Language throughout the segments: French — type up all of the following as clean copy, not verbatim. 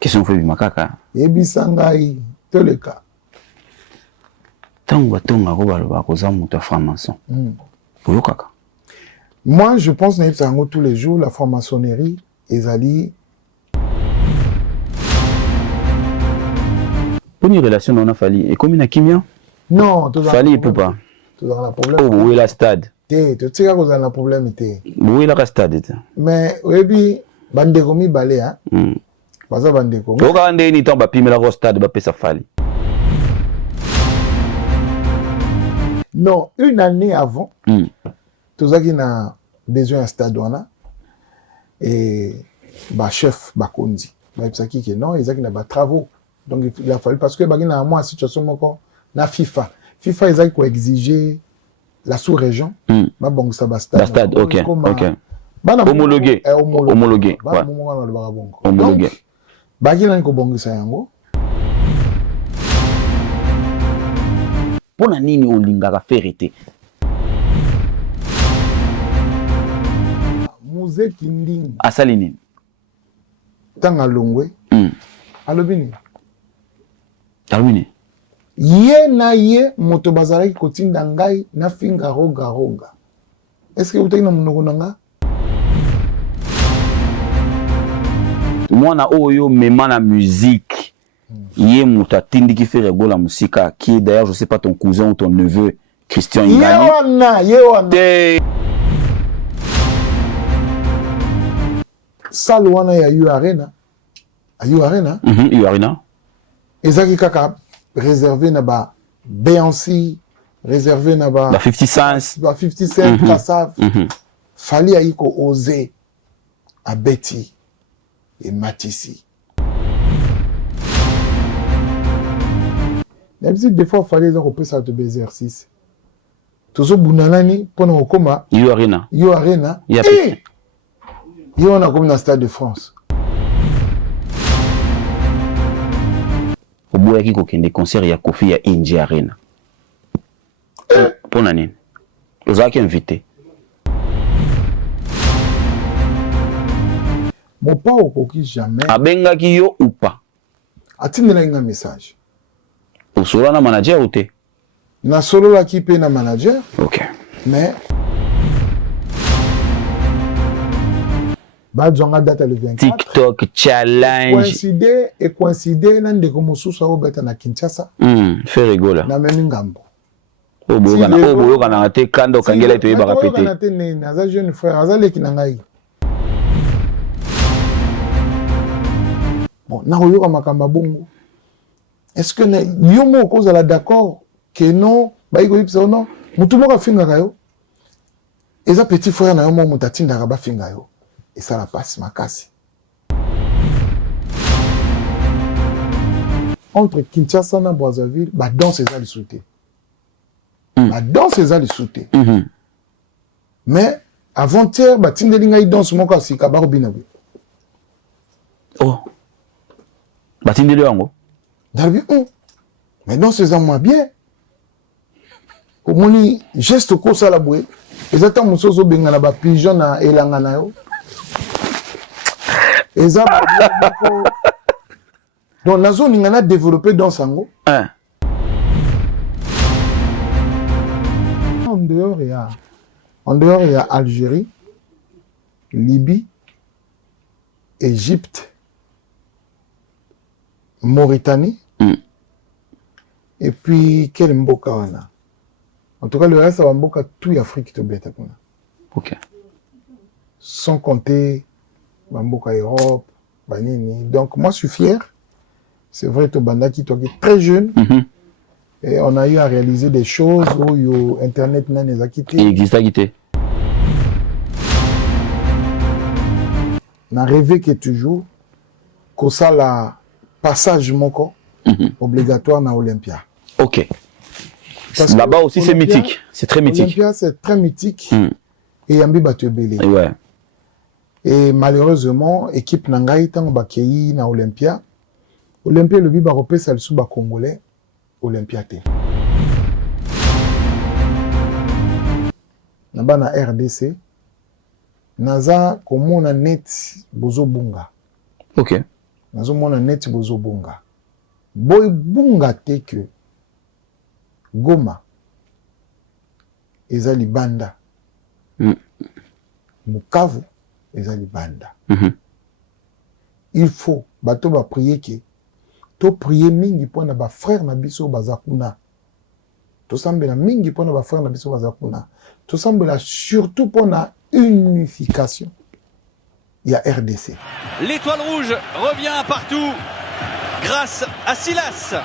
Question fait bimakaka. Ebisangai tout le cas. Tango tonga ko baloba ko za muta franc-maçon. Kaka. Moi je pense que tous les jours la franc-maçonnerie ezali pour une relation on a fallu et comme une kimia. Non, Fali pour pas. Tu as un problème. Oh, oui la stade. Tu sais que vous avez un problème Oui la stade. Mais oui bandeko mi balé hein. Parce que bandeko. Au quand ni temps ba pimela au stade ba pesa Fali. Non, une année avant. Tout ça qui n'a besoin un stade wana et ba chef Bakondi. Ba ça qui que non, ils a qui n'a pas travaux. Donc il a fallu parce que bagina à moi situation moko na FIFA ils a quoi exiger la sous-région ba bon ça ba stade OK homologué homologué bagina ko bongisa yango pona nini olingaka ferité Muzeki Ndingi asali nini tanga longwe alobini Terminé. Ye na ye moto bazalaki kotinda ngai na finga roga. Est-ce que vous avez monoko nanga? Moi na oyo mema na musique. Ye moto atindi ki fait rigola musika qui d'ailleurs je sais pas ton cousin ou ton neveu Christian Ingani. Ye wana. Salwana ya U Arena. U Arena? U Arena. Ezaki kaka réservé na ba Beyoncé, réservé na ba 50 Cent, ba 50 Cent Kassav. Fali aiko oser à Betty et Matissi. Même si des fois fallait repérer ça de exercice. Tout ce bunanani pendant au coma. U Arena. U Arena. Yo on a comme dans le Stade de France. Oboya ki kokende concert ya Kofi ya Inji Arena. Pona nini? Ozaki invité. Mon pas okoki jamais. Abengaki yo ou pas? Atindela un message. Osola na manager ou te? Na solo la ki pe na manager. OK. Mais Badjonga date le 24. TikTok challenge. Coïncider nan de comme sous au beta na Kinshasa. Fait rigola. Na même ngambo. Oboyoka na te kando kangela to yeba répéter. Na te ne naza jeune frère azale ki nangai. Bon, na oyoka makamba bongo. Est-ce que yo mo cause la d'accord que non, ba iko yipsa non, mutu mo ka finga kayo. Eza petit frère na yo mo mutatinda ka ba finga yo. Et ça la passe ma casse. Entre Kinshasa et Brazzaville, bah danse les ali sauté. Bah danse les ali sauté. Mais avant-hier, bah tindelinga i danse mon kasi kabaro binabi. Oh. Bah tindeli yango. Darbi mais danse les moi bien. Au moni geste ko sala boye. Ezata musozo bengana ba pigeon na elanga na yo. Donc la zone on a développé dans Sango. En dehors il y a Algérie, Libye, Égypte, Mauritanie. Et puis quel mboka wana. En tout cas le reste va mboka tout Afrique to beta kuna. OK. Sans compter Bamboka Europe, Banini. Donc moi je suis fier. C'est vrai que Banda qui est très jeune. Et on a eu à réaliser des choses où yo internet n'a pas quitté. Il existe à quitter. On a rêvé que toujours que ça la passage moko obligatoire na Olympia. OK. Là-bas aussi c'est mythique, c'est très mythique. Olympia c'est très mythique. Et Yambi Batu Belé. Ouais. Et malheureusement, équipe Nangaï tango bakei na Olympia. Olympia le biba repé ça le sous ba congolais Olympia té. Naba na RDC. Naza komona net bozo bunga. OK. nazomona neti bozobonga. Boy bunga te que Goma ezali banda. Bukavu ezali banda. Il faut bato ba prier que to prier mingi pona ba frère na biso bazakuna. To sambela mingi pona ba frère na biso bazakuna. To sambela surtout pona unification. Il y a RDC. L'étoile rouge revient partout grâce à Silas.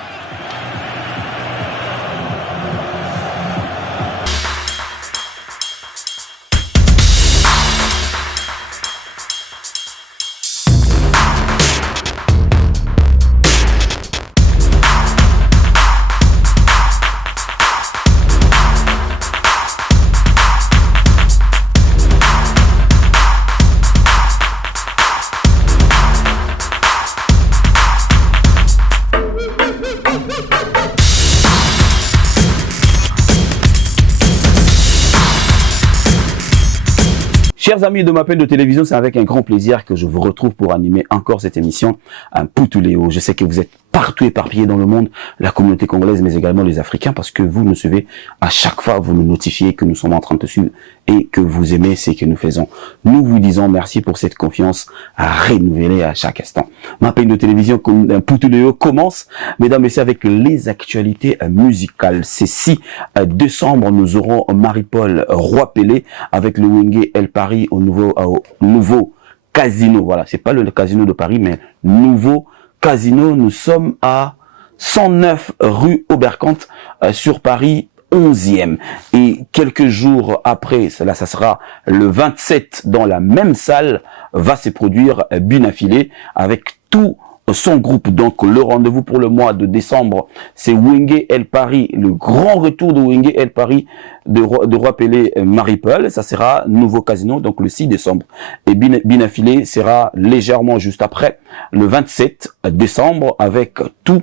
Chers amis de M'appel de télévision, c'est avec un grand plaisir que je vous retrouve pour animer encore cette émission un Poutuléo. Je sais que vous êtes partout éparpillés dans le monde, la communauté congolaise, mais également les Africains, parce que vous nous suivez à chaque fois, vous nous notifiez que nous sommes en train de suivre et que vous aimez ce que nous faisons. Nous vous disons merci pour cette confiance à renouveler à chaque instant. M'appel de télévision, un Poutuléo commence, mesdames et messieurs, avec les actualités musicales. C'est 6 décembre, nous aurons Marie-Paul Roy-Pelé avec le Wenge El Paris au nouveau casino. Voilà, c'est pas le casino de Paris, mais nouveau casino. Nous sommes à 109 rue Oberkampf sur Paris 11e. Et quelques jours après, cela, ça sera le 27 dans la même salle, va se produire Binafilé avec tout son groupe. Donc le rendez-vous pour le mois de décembre, c'est Wenge El Paris, le grand retour de Wenge El Paris de Roy-Pelé Marie-Paul. Ça sera nouveau casino, donc le 6 décembre. Et Binafilé sera légèrement juste après, le 27 décembre, avec tout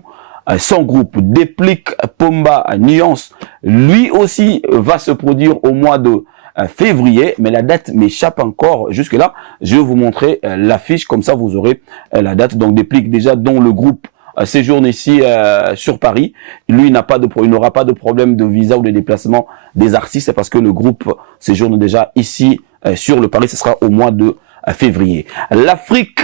son groupe. Déplique Pomba Nuance, lui aussi va se produire au mois de février, mais la date m'échappe encore jusque là. Je vais vous montrer l'affiche, comme ça vous aurez la date. Donc Déplique déjà, dont le groupe séjourne ici sur Paris. Lui il n'aura pas de problème de visa ou de déplacement des artistes, parce que le groupe séjourne déjà ici sur le Paris. Ce sera au mois de février. L'Afrique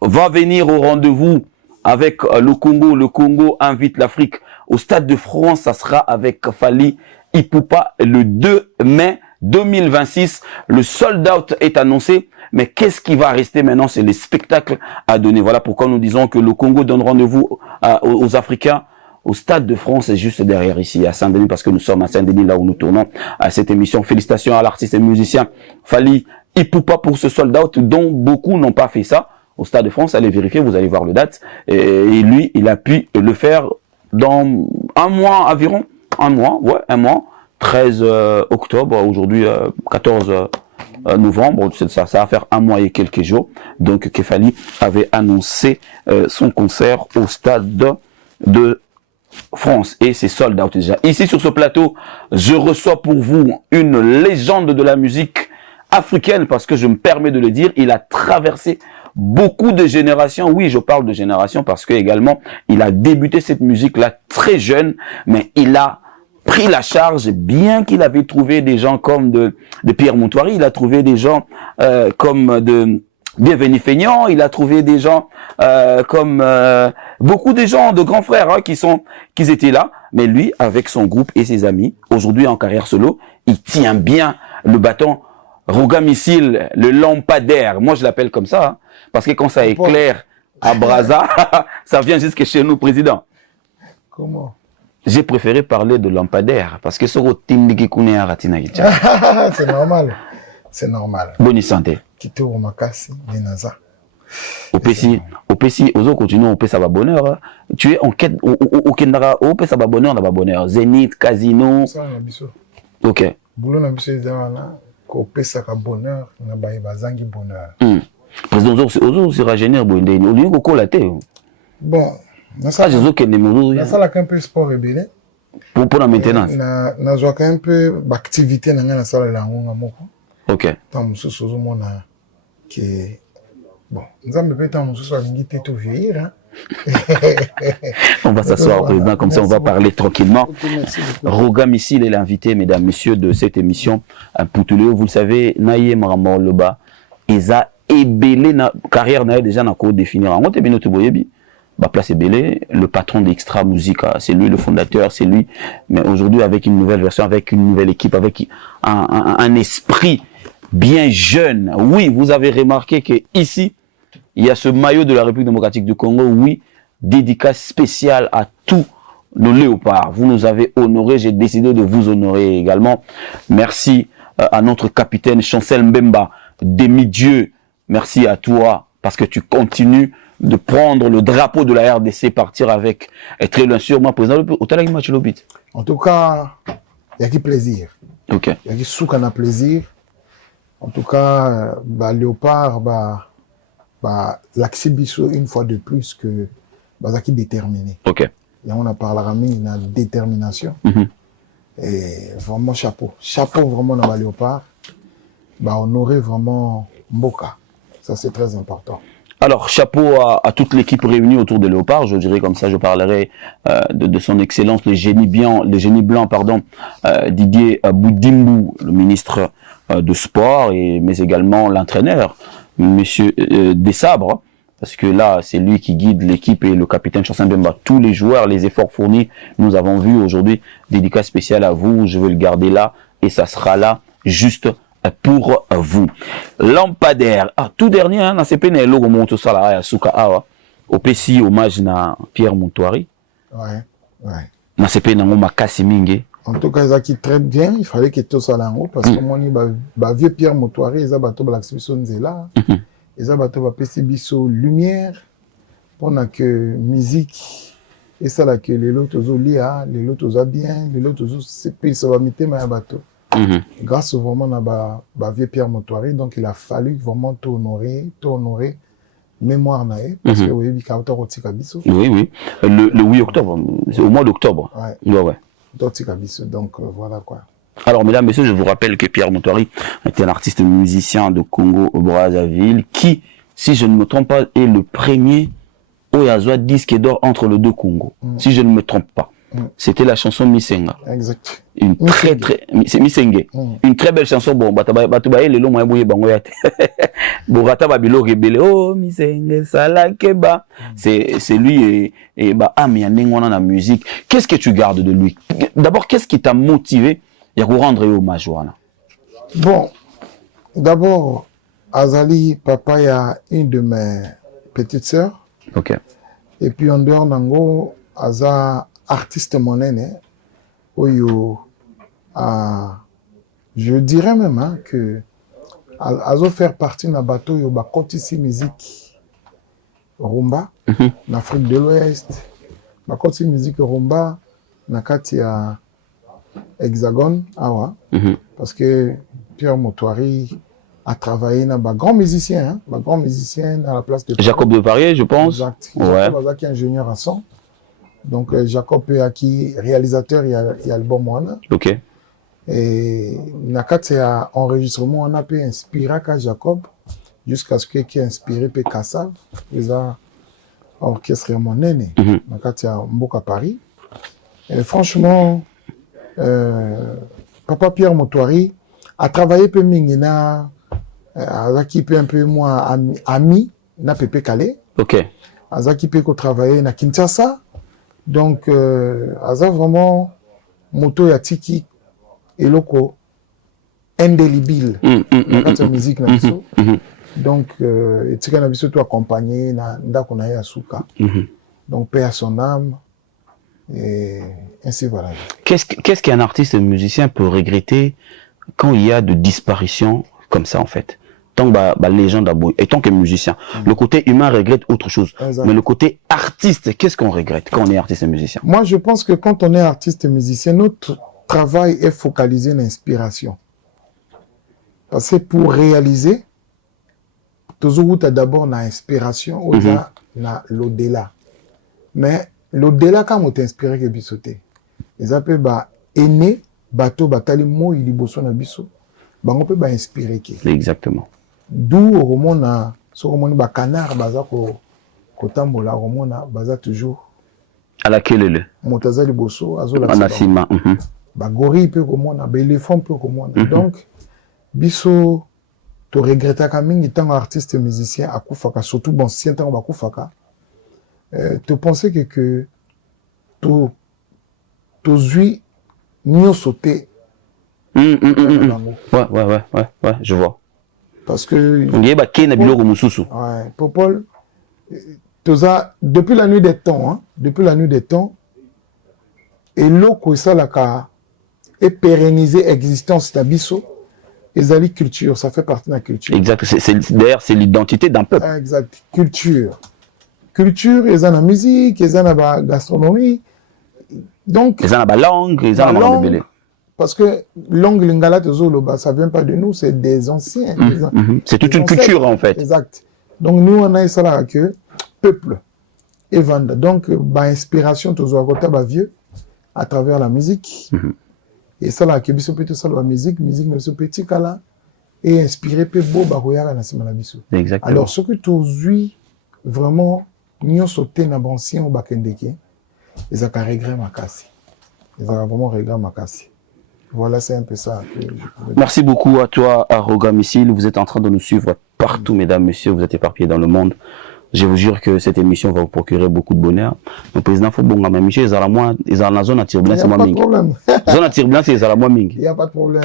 va venir au rendez-vous avec le Congo. Le Congo invite l'Afrique au Stade de France. Ça sera avec Fally Ipupa le 2 mai 2026. Le sold out est annoncé, mais qu'est-ce qui va rester maintenant? C'est les spectacles à donner. Voilà pourquoi nous disons que le Congo donne rendez-vous aux Africains au Stade de France, c'est juste derrière ici à Saint-Denis, parce que nous sommes à Saint-Denis, là où nous tournons à cette émission. Félicitations à l'artiste et musicien Fally Ipupa pour ce sold out, dont beaucoup n'ont pas fait ça au Stade de France. Allez vérifier, vous allez voir le date. Et lui, il a pu le faire dans un mois environ. Un mois. 13 octobre, aujourd'hui 14 novembre, ça va faire un mois et quelques jours. Donc Fally avait annoncé son concert au Stade de France, et c'est sold out déjà. Ici sur ce plateau, je reçois pour vous une légende de la musique africaine, parce que je me permets de le dire, il a traversé beaucoup de générations. Oui, je parle de génération parce que également il a débuté cette musique-là très jeune, mais il a pris la charge, bien qu'il avait trouvé des gens comme de Pierre Montouari, il a trouvé des gens comme de Bienvenu Feignant, il a trouvé des gens comme beaucoup de gens, de grands frères hein, qui étaient là, mais lui, avec son groupe et ses amis, aujourd'hui en carrière solo, il tient bien le bâton. Roga Missile, le lampadaire, moi je l'appelle comme ça, hein, parce que quand ça éclaire à Brazza, ça vient jusque chez nous, président. Comment? J'ai préféré parler de lampadaire, parce que c'est normal. C'est normal. Bonne santé. Kitoko makasi, Benaza. Au PC, aux continuer au PC, ça va bonheur. Tu es en quête, au Kendara, au PC, ça va bonheur, ça va bonheur. Zénith, Casino. Ça, on a biso. Ok. Boulot, on a biso, au PC, ça va bonheur, on a bazangi bonheur. Président, aux c'est régénère, bon, on dit qu'on l'a été. Bon. Ça, je sais que na sala un peu sport rebelle pour la maintenance na joa un peu d'activité na sala la ngonga moko. OK. Tant mususu mona que Bon, nous avons peut-être un moment limité tout vieillir. Hein? On va s'asseoir, voilà. Président, comme merci ça on va beaucoup. Parler tranquillement. Okay, Roga Missil est l'invité, mesdames, messieurs, de cette émission à Poutouleo. Vous le savez, Naye Maramor Loba, Eza Ebele, na carrière Naye déjà n'a qu'à définir. En gros, Benoît Boyebi, bah place Ebele, le patron d'Extra Musica, c'est lui le fondateur, c'est lui. Mais aujourd'hui, avec une nouvelle version, avec une nouvelle équipe, avec un esprit bien jeune. Oui, vous avez remarqué que ici, il y a ce maillot de la République démocratique du Congo, oui, dédicace spéciale à tous nos léopards. Vous nous avez honorés, j'ai décidé de vous honorer également. Merci à notre capitaine Chancel Mbemba, demi-dieu. Merci à toi, parce que tu continues de prendre le drapeau de la RDC, partir avec, et très bien sûr, moi, président, en tout cas, il y a qui plaisir. Ok. Il y a qui soukana plaisir. En tout cas, léopard, l'exhibition une fois de plus que qui déterminé. Ok. Et on a parlé de la détermination. Et vraiment chapeau. Chapeau vraiment dans léopard. Honorer vraiment Mboka. Ça c'est très important. Alors, chapeau à toute l'équipe réunie autour de Léopard, je dirais comme ça, je parlerai de son excellence, le génie blanc, Didier Boudimbu, le ministre de Sport, mais également l'entraîneur, monsieur Dessabres, parce que là, c'est lui qui guide l'équipe et le capitaine Chancel Mbemba. Tous les joueurs, les efforts fournis, nous avons vu aujourd'hui, dédicace spéciale à vous, je vais le garder là, et ça sera là, juste pour vous. Lampadaire. Tout dernier, hein, dans ces peines, logo monto salarié à Souka Awa. Au PC, hommage à Pierre Montouari. Ouais. Dans ces peines, on m'a cassé mingue. En tout cas, ça qui très bien, il fallait que tout ça là haut parce que moi, vieux Pierre Montouari, ils ont bateau l'exhibition là. Ils ont bateau PC biso lumière. On a que musique. Et ça là que les autres aux lia, les autres aux bien, les autres aux c'est ça va mettre ma bateau. Grâce vraiment à vieux Pierre Montouari, donc il a fallu vraiment t'honorer, mémoire nae, parce que oui, oui, le 8 octobre, c'est au mois d'octobre. Ouais. Donc voilà quoi. Alors mesdames, messieurs, je vous rappelle que Pierre Montouari est un artiste musicien de Congo-Brazzaville qui, si je ne me trompe pas, est le premier Oyazwa disque d'or entre les deux Congos. Si je ne me trompe pas. C'était la chanson Misenga. Exact. Une très Misenge. Une très belle chanson. Bon, batubaye le long moyen bouye bangoyate. Borata babilo rebelle. Oh Misenge salakeba. C'est lui et ami anengwana na musique. Qu'est-ce que tu gardes de lui? D'abord, qu'est-ce qui t'a motivé à rendre hommage wana? Bon, d'abord, Azali, papa, il y a une de mes petites sœurs. Ok. Et puis en dehors d'Ango, Aza artiste monnaie, je dirais même que Azo faire partie d'un bateau yo ba kotisi musique rumba en Afrique de l'Ouest, ba kotisi musique rumba na kati ya Hexagone awa parce que Pierre Montouari a travaillé dans grand musicien à la place de Jacob de Varier, je pense. Exact. Jacob qui est ingénieur à son. Donc Jacob est qui réalisateur, il y a l'album Wana. Ok. Et Nakati a enregistrement, on a pu inspirer à Jacob jusqu'à ce qu'il ait inspiré P. Kassav, les orchestre mon aîné. Nakati a Mboka Paris. Et franchement, Papa Pierre Montouari a travaillé peu mingina, a qui un peu moins ami, n'a Pépé Calais. Ok. A qui peut travailler na Kinshasa. Donc, Aza vraiment moto ya tiki et loco indélébile dans la musique na biso. Donc, etika na biso to accompagné na ndako na ya Souka. Donc, paix à son âme et ainsi voilà. Qu'est-ce qu'un artiste musicien peut regretter quand il y a de disparitions comme ça en fait? Tant que légende et tant que musicien. Le côté humain regrette autre chose. Mais le côté artiste, qu'est-ce qu'on regrette quand on est artiste et musicien? Moi, je pense que quand on est artiste et musicien, notre travail est focalisé sur l'inspiration. Parce que pour réaliser, toujours tu as d'abord l'inspiration, ou l'au-delà. Mais l'au-delà, quand on t'inspire, que bisoté. Les appels, aîné, bateau, batali, mo, il y bosso na biso. On peut inspirer. Exactement. D'où au moment so komoni ba canard baza ko tambola komona baza toujours à laquelle motaza liboso azola Anasima ba gorille peut komona ba éléphant peut komona donc biso to regrettaka mingi tant artiste musicien akufaka surtout bon si tant bakufaka te penser que to zui nyo sauter ouais, je vois. Parce que on y est na biloko mususu. Ouais, Popol depuis la nuit des temps, hein, depuis la nuit des temps, et l'eau ça la ka et pérenniser existence d'Abisso, et culture, ça fait partie de la culture. Exact, d'ailleurs c'est l'identité d'un peuple. Exact, culture, ils ont la musique, ils ont la gastronomie, donc ils ont la langue, ils ont la langue. Parce que langue lingala tezoloba, ça vient pas de nous, c'est des anciens. C'est toute une culture en fait. Exact. Donc nous on a ça que peuple et vendre. Donc bah inspiration tozoakota ba vieux à travers la musique. Et ça là que biso peut ça la musique ne se petit kala et inspiré pe beau ba royala na sima na biso. Exactement. Alors ce que tozui vraiment nyo sauté na bancien au bakendeke, ils a regret makasi. Ils a vraiment regret makasi. Voilà, c'est un peu ça. Merci beaucoup à toi, Arroga Missile. Vous êtes en train de nous suivre partout, mesdames, messieurs. Vous êtes éparpillés dans le monde. Je vous jure que cette émission va vous procurer beaucoup de bonheur. Le président Fobonga, mais Michel, ils ont la zone à turbulence. Il n'y a pas de problème. Zone à turbulence, ils ont la moins ming. Il n'y a pas de problème.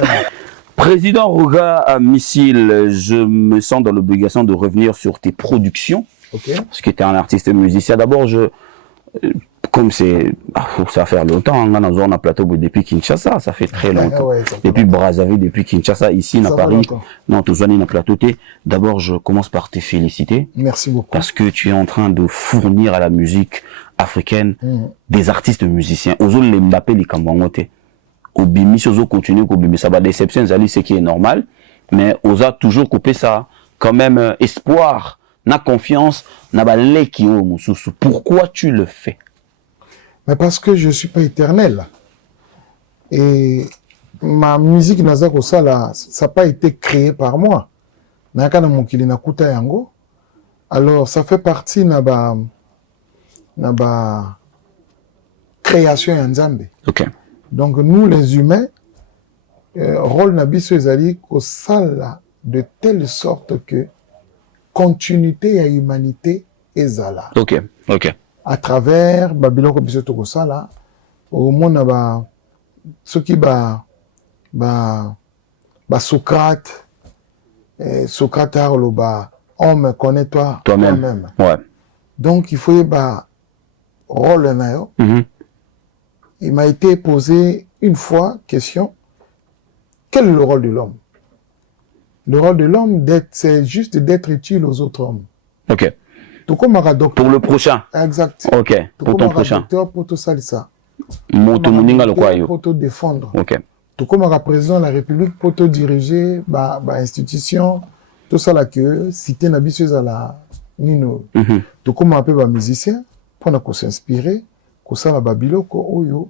Président Arroga Missile, je me sens dans l'obligation de revenir sur tes productions. Okay. Parce que tu es un artiste musicien. D'abord, comme c'est, ça fait longtemps, on a plateau depuis Kinshasa, ça fait très longtemps. Ouais, depuis Brazzaville, depuis Kinshasa, ici, à Paris. Non, tout ça, on a plateau. D'abord, je commence par te féliciter. Merci beaucoup. Parce que tu es en train de fournir à la musique africaine des artistes musiciens. Ozo les Mbappé, les Kambangote. Obimi, Ozo continue, Obimi, ça va déception, c'est ce qui est normal. Mais Oza toujours coupé ça. Quand même, espoir, na confiance, na baleki o mususu. Pourquoi tu le fais? Mais parce que je ne suis pas éternel. Et ma musique, ça n'a pas été créé par moi. Alors, ça fait partie de la création en Zambie. Okay. Donc, nous, les humains, rôle nabiso ezali ko sala de telle sorte que continuité à humanité ezala. Ok, ok. À travers Babylon biso to ko sala au monde ba soki ba Socrate Socrate a le ba homme connais-toi toi-même. Ouais. Donc il faut ba rôle na yo. Il m'a été posé une fois question, quel est le rôle de l'homme? Le rôle de l'homme, c'est juste d'être utile aux autres hommes. Ok. Pour le prochain. Exact. Ok. Pour ton prochain. Pour tout ça, ça. Pour te défendre. Ok. Tout comme un président de la République, pour te diriger, institution, tout ça là que cité n'habitué à la nino. Tout comme un peu musicien, pour s'inspirer. Ça la babilo ko oyo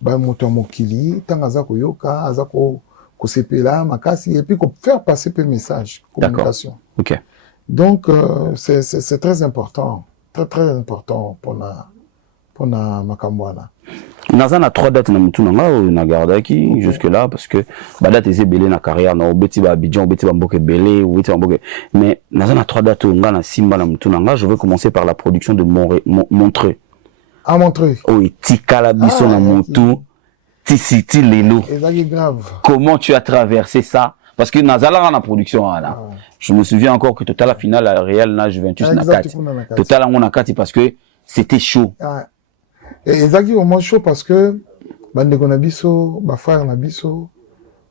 ba moto mokili tanga za koyoka aza ko sepela makasi et puis ko faire passer le message communication. OK. Donc c'est très important, très important pour na makambwana. Naza na 3 dates na mutunanga na gardaki jusque là parce que ba date est belé na carrière na obeti ba Abidjan obeti ba mboke belé obeti ba mboke mais naza na 3 dates nga na simba na mutunanga. Je vais commencer par la production de Montreux. À Montreux. Oui, Tikala Bisso na Montu, Tisiti Lelo. C'est grave. Comment tu as traversé ça? Parce que Nazala en production là. Je me souviens encore que total la finale à Real na Juventus na 4. Total on a 4 parce que c'était chaud. Et Ezaki au moins chaud parce que bande ko na biso, ba frère na biso,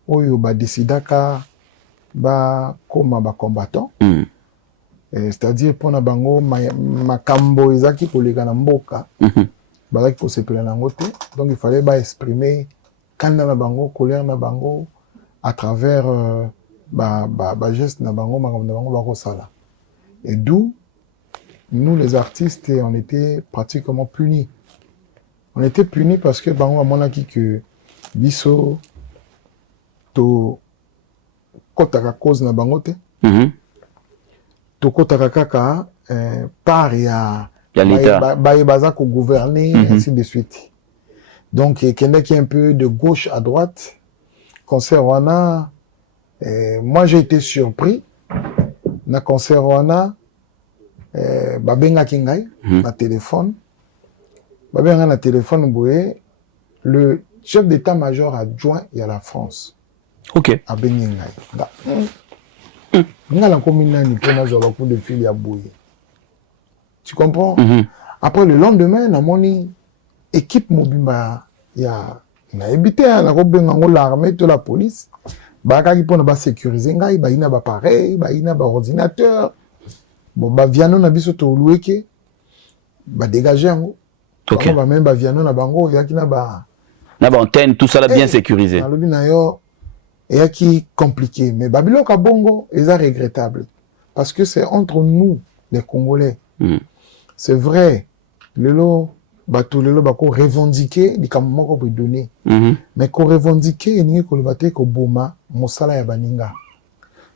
oyo ba décidaka ba koma ba combattant. C'est-à-dire pour na bango makambo ezaki koleka na mboka bazaki ko sepela na ngote, donc il fallait ba exprimer kanda na bango, colère na bango à travers ba geste na bango makambo na bango ba ko sala. Et d'où nous les artistes on était pratiquement punis. On était punis parce que bango amonaki que biso to kotaka cause na bango te. tokotaka kaka par ya l'État. baza ko gouverner ainsi de suite. Donc il y a un peu de gauche à droite. Concert wana moi j'ai été surpris na concert wana babenga kingai na téléphone. Babenga na téléphone boye le chef d'état-major adjoint il y a la France. OK. A Beningai. Ngala komina ni pena zo ba coup de fil ya boye. Tu comprends? Après le lendemain na moni équipe mobimba ya na habité na ko benga ngo l'armée to la police ba ka ki pona ba sécuriser ngai ba ina ba pareil ba ina ba ordinateur bon ba viano na biso to loueke ba dégager ngo. OK. Ba même ba viano na bango ya kina ba antenne tout ça là bien sécurisé. Na lobi na yo et qui compliqué mais Babylone Kabongo est regrettable parce que c'est entre nous les Congolais. C'est vrai lelo bato lelo bako revendiquer di kamoko peut donner mais qu'on revendiquer ni ko lebate ko boma mosala ya baninga.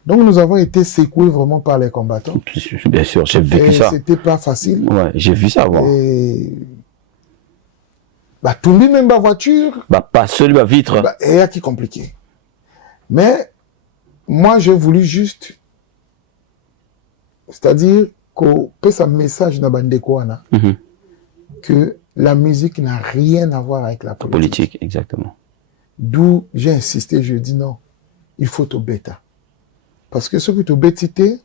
Donc nous avons été secoués vraiment par les combattants. Bien sûr, j'ai vécu ça. C'était pas facile. Ouais, j'ai vu ça avant. Et bah tomber même ma voiture bah pas seul bah vitre bah et qui compliqué. Mais moi, j'ai voulu juste, c'est-à-dire qu'on peut un message dans Bandekouana que la musique n'a rien à voir avec la politique. Politique, exactement. D'où j'ai insisté, je dis non, il faut te bêta. Parce que ce que tu bêtité,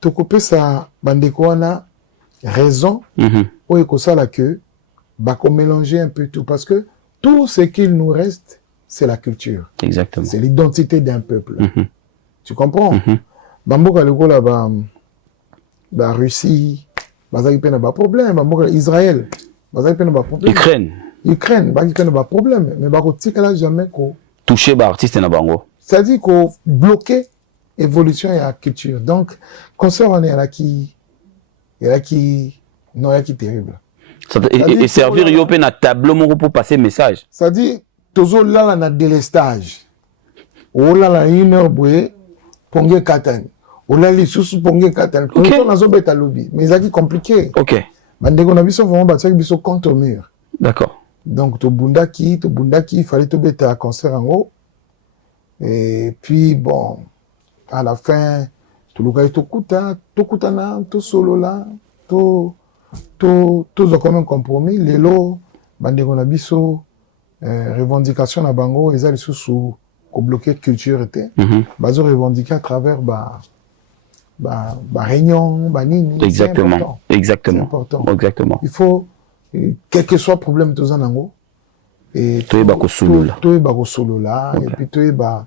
tu coupes ça Bandekouana raison, ou que ça la queue, bah qu'on mélanger un peu tout. Parce que tout ce qu'il nous reste, c'est la culture. Exactement. C'est l'identité d'un peuple. Tu comprends? Bamboka leko là ba Russie, bazaki pe na ba problème, bamboka Israël, bazaki pe na ba problème. Ukraine, bazaki pe na ba problème, mais ba ko tikala jamais ko toucher ba artiste na bango. C'est-à-dire ko bloquer évolution et la culture. Donc concert on est là qui non là qui terrible. Et servir yo pe na tableau moko pour passer message. C'est-à-dire toujours là na délestage. Oh là là une heure boué pongue katani. Oh là li sous pongue katani. Quand on a zo beta lobby, mais ça qui compliqué. OK. Bande qu'on a biso vraiment battre biso contre mur. D'accord. Donc to bundaki, il fallait to beta concert en haut. Et puis bon, à la fin tout le gars to kutana, to solo là, to quand même compromis les lots bande qu'on a biso revendication na bango et ça les sous ko bloquer culture était bazo revendiquer à travers ba réunion nini. Exactement. Exactement. Il faut quel que soit le problème de zanango et toi ba ko solo là et puis toi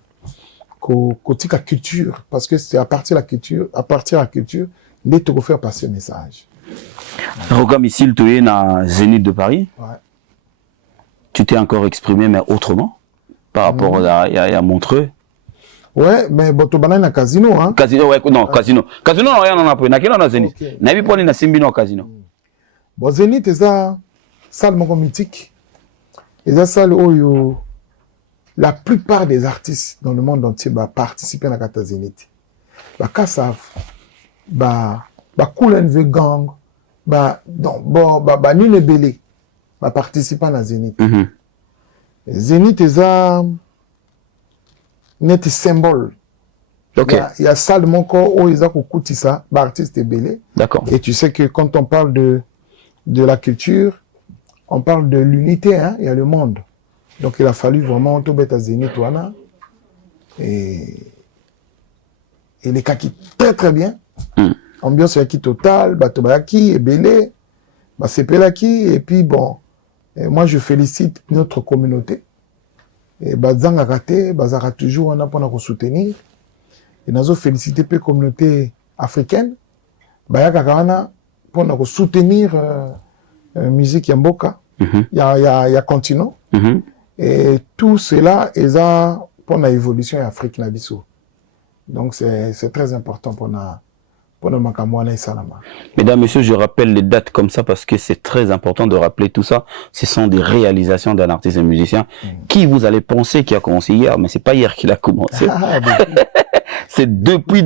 ko tika culture parce que c'est à partir de la culture les te faire passer message. Roga Missile tu es na Zénith de Paris. Ouais. Tu t'es encore exprimé, mais autrement, par rapport à Montreux. Ouais, mais bon, tu as un casino, hein? Casino, ouais, non, casino. Casino, non, rien, on a pris. N'a qu'un Zénith. N'a pas pris na Simbi, non, casino. Bon, Zénith, c'est ça, salle mythique. Et ça, salle où la plupart des artistes dans le monde entier participer à la Zénith. Kassav, Kool and the Gang, Nine Belé. Participer à la Zénith. Zénith est un symbole. Okay. Il y a ça de mon corps où ils ont coûté ça, artiste et belé. D'accord. Et tu sais que quand on parle de la culture, on parle de l'unité, hein, il y a le monde. Donc il a fallu vraiment tout mettre à Zénith, voilà. Et les cas qui très très bien. Ambiance qui totale, Batobayaki et belé, Sepelaki, et puis bon. Et moi, je félicite notre communauté. Et Bazanga Kate, Bazara toujours, on a pour soutenir. Et nous féliciter la communauté africaine. Bayaka Kana pour soutenir la musique Yamboka. Il y a continent. Et tout cela est pour l'évolution Afrique Nabiso. Donc c'est très important pour Mesdames, Messieurs, je rappelle les dates comme ça parce que c'est très important de rappeler tout ça. Ce sont des réalisations d'un artiste et musicien qui vous allez penser qui a commencé hier, mais c'est pas hier qu'il a commencé. C'est depuis.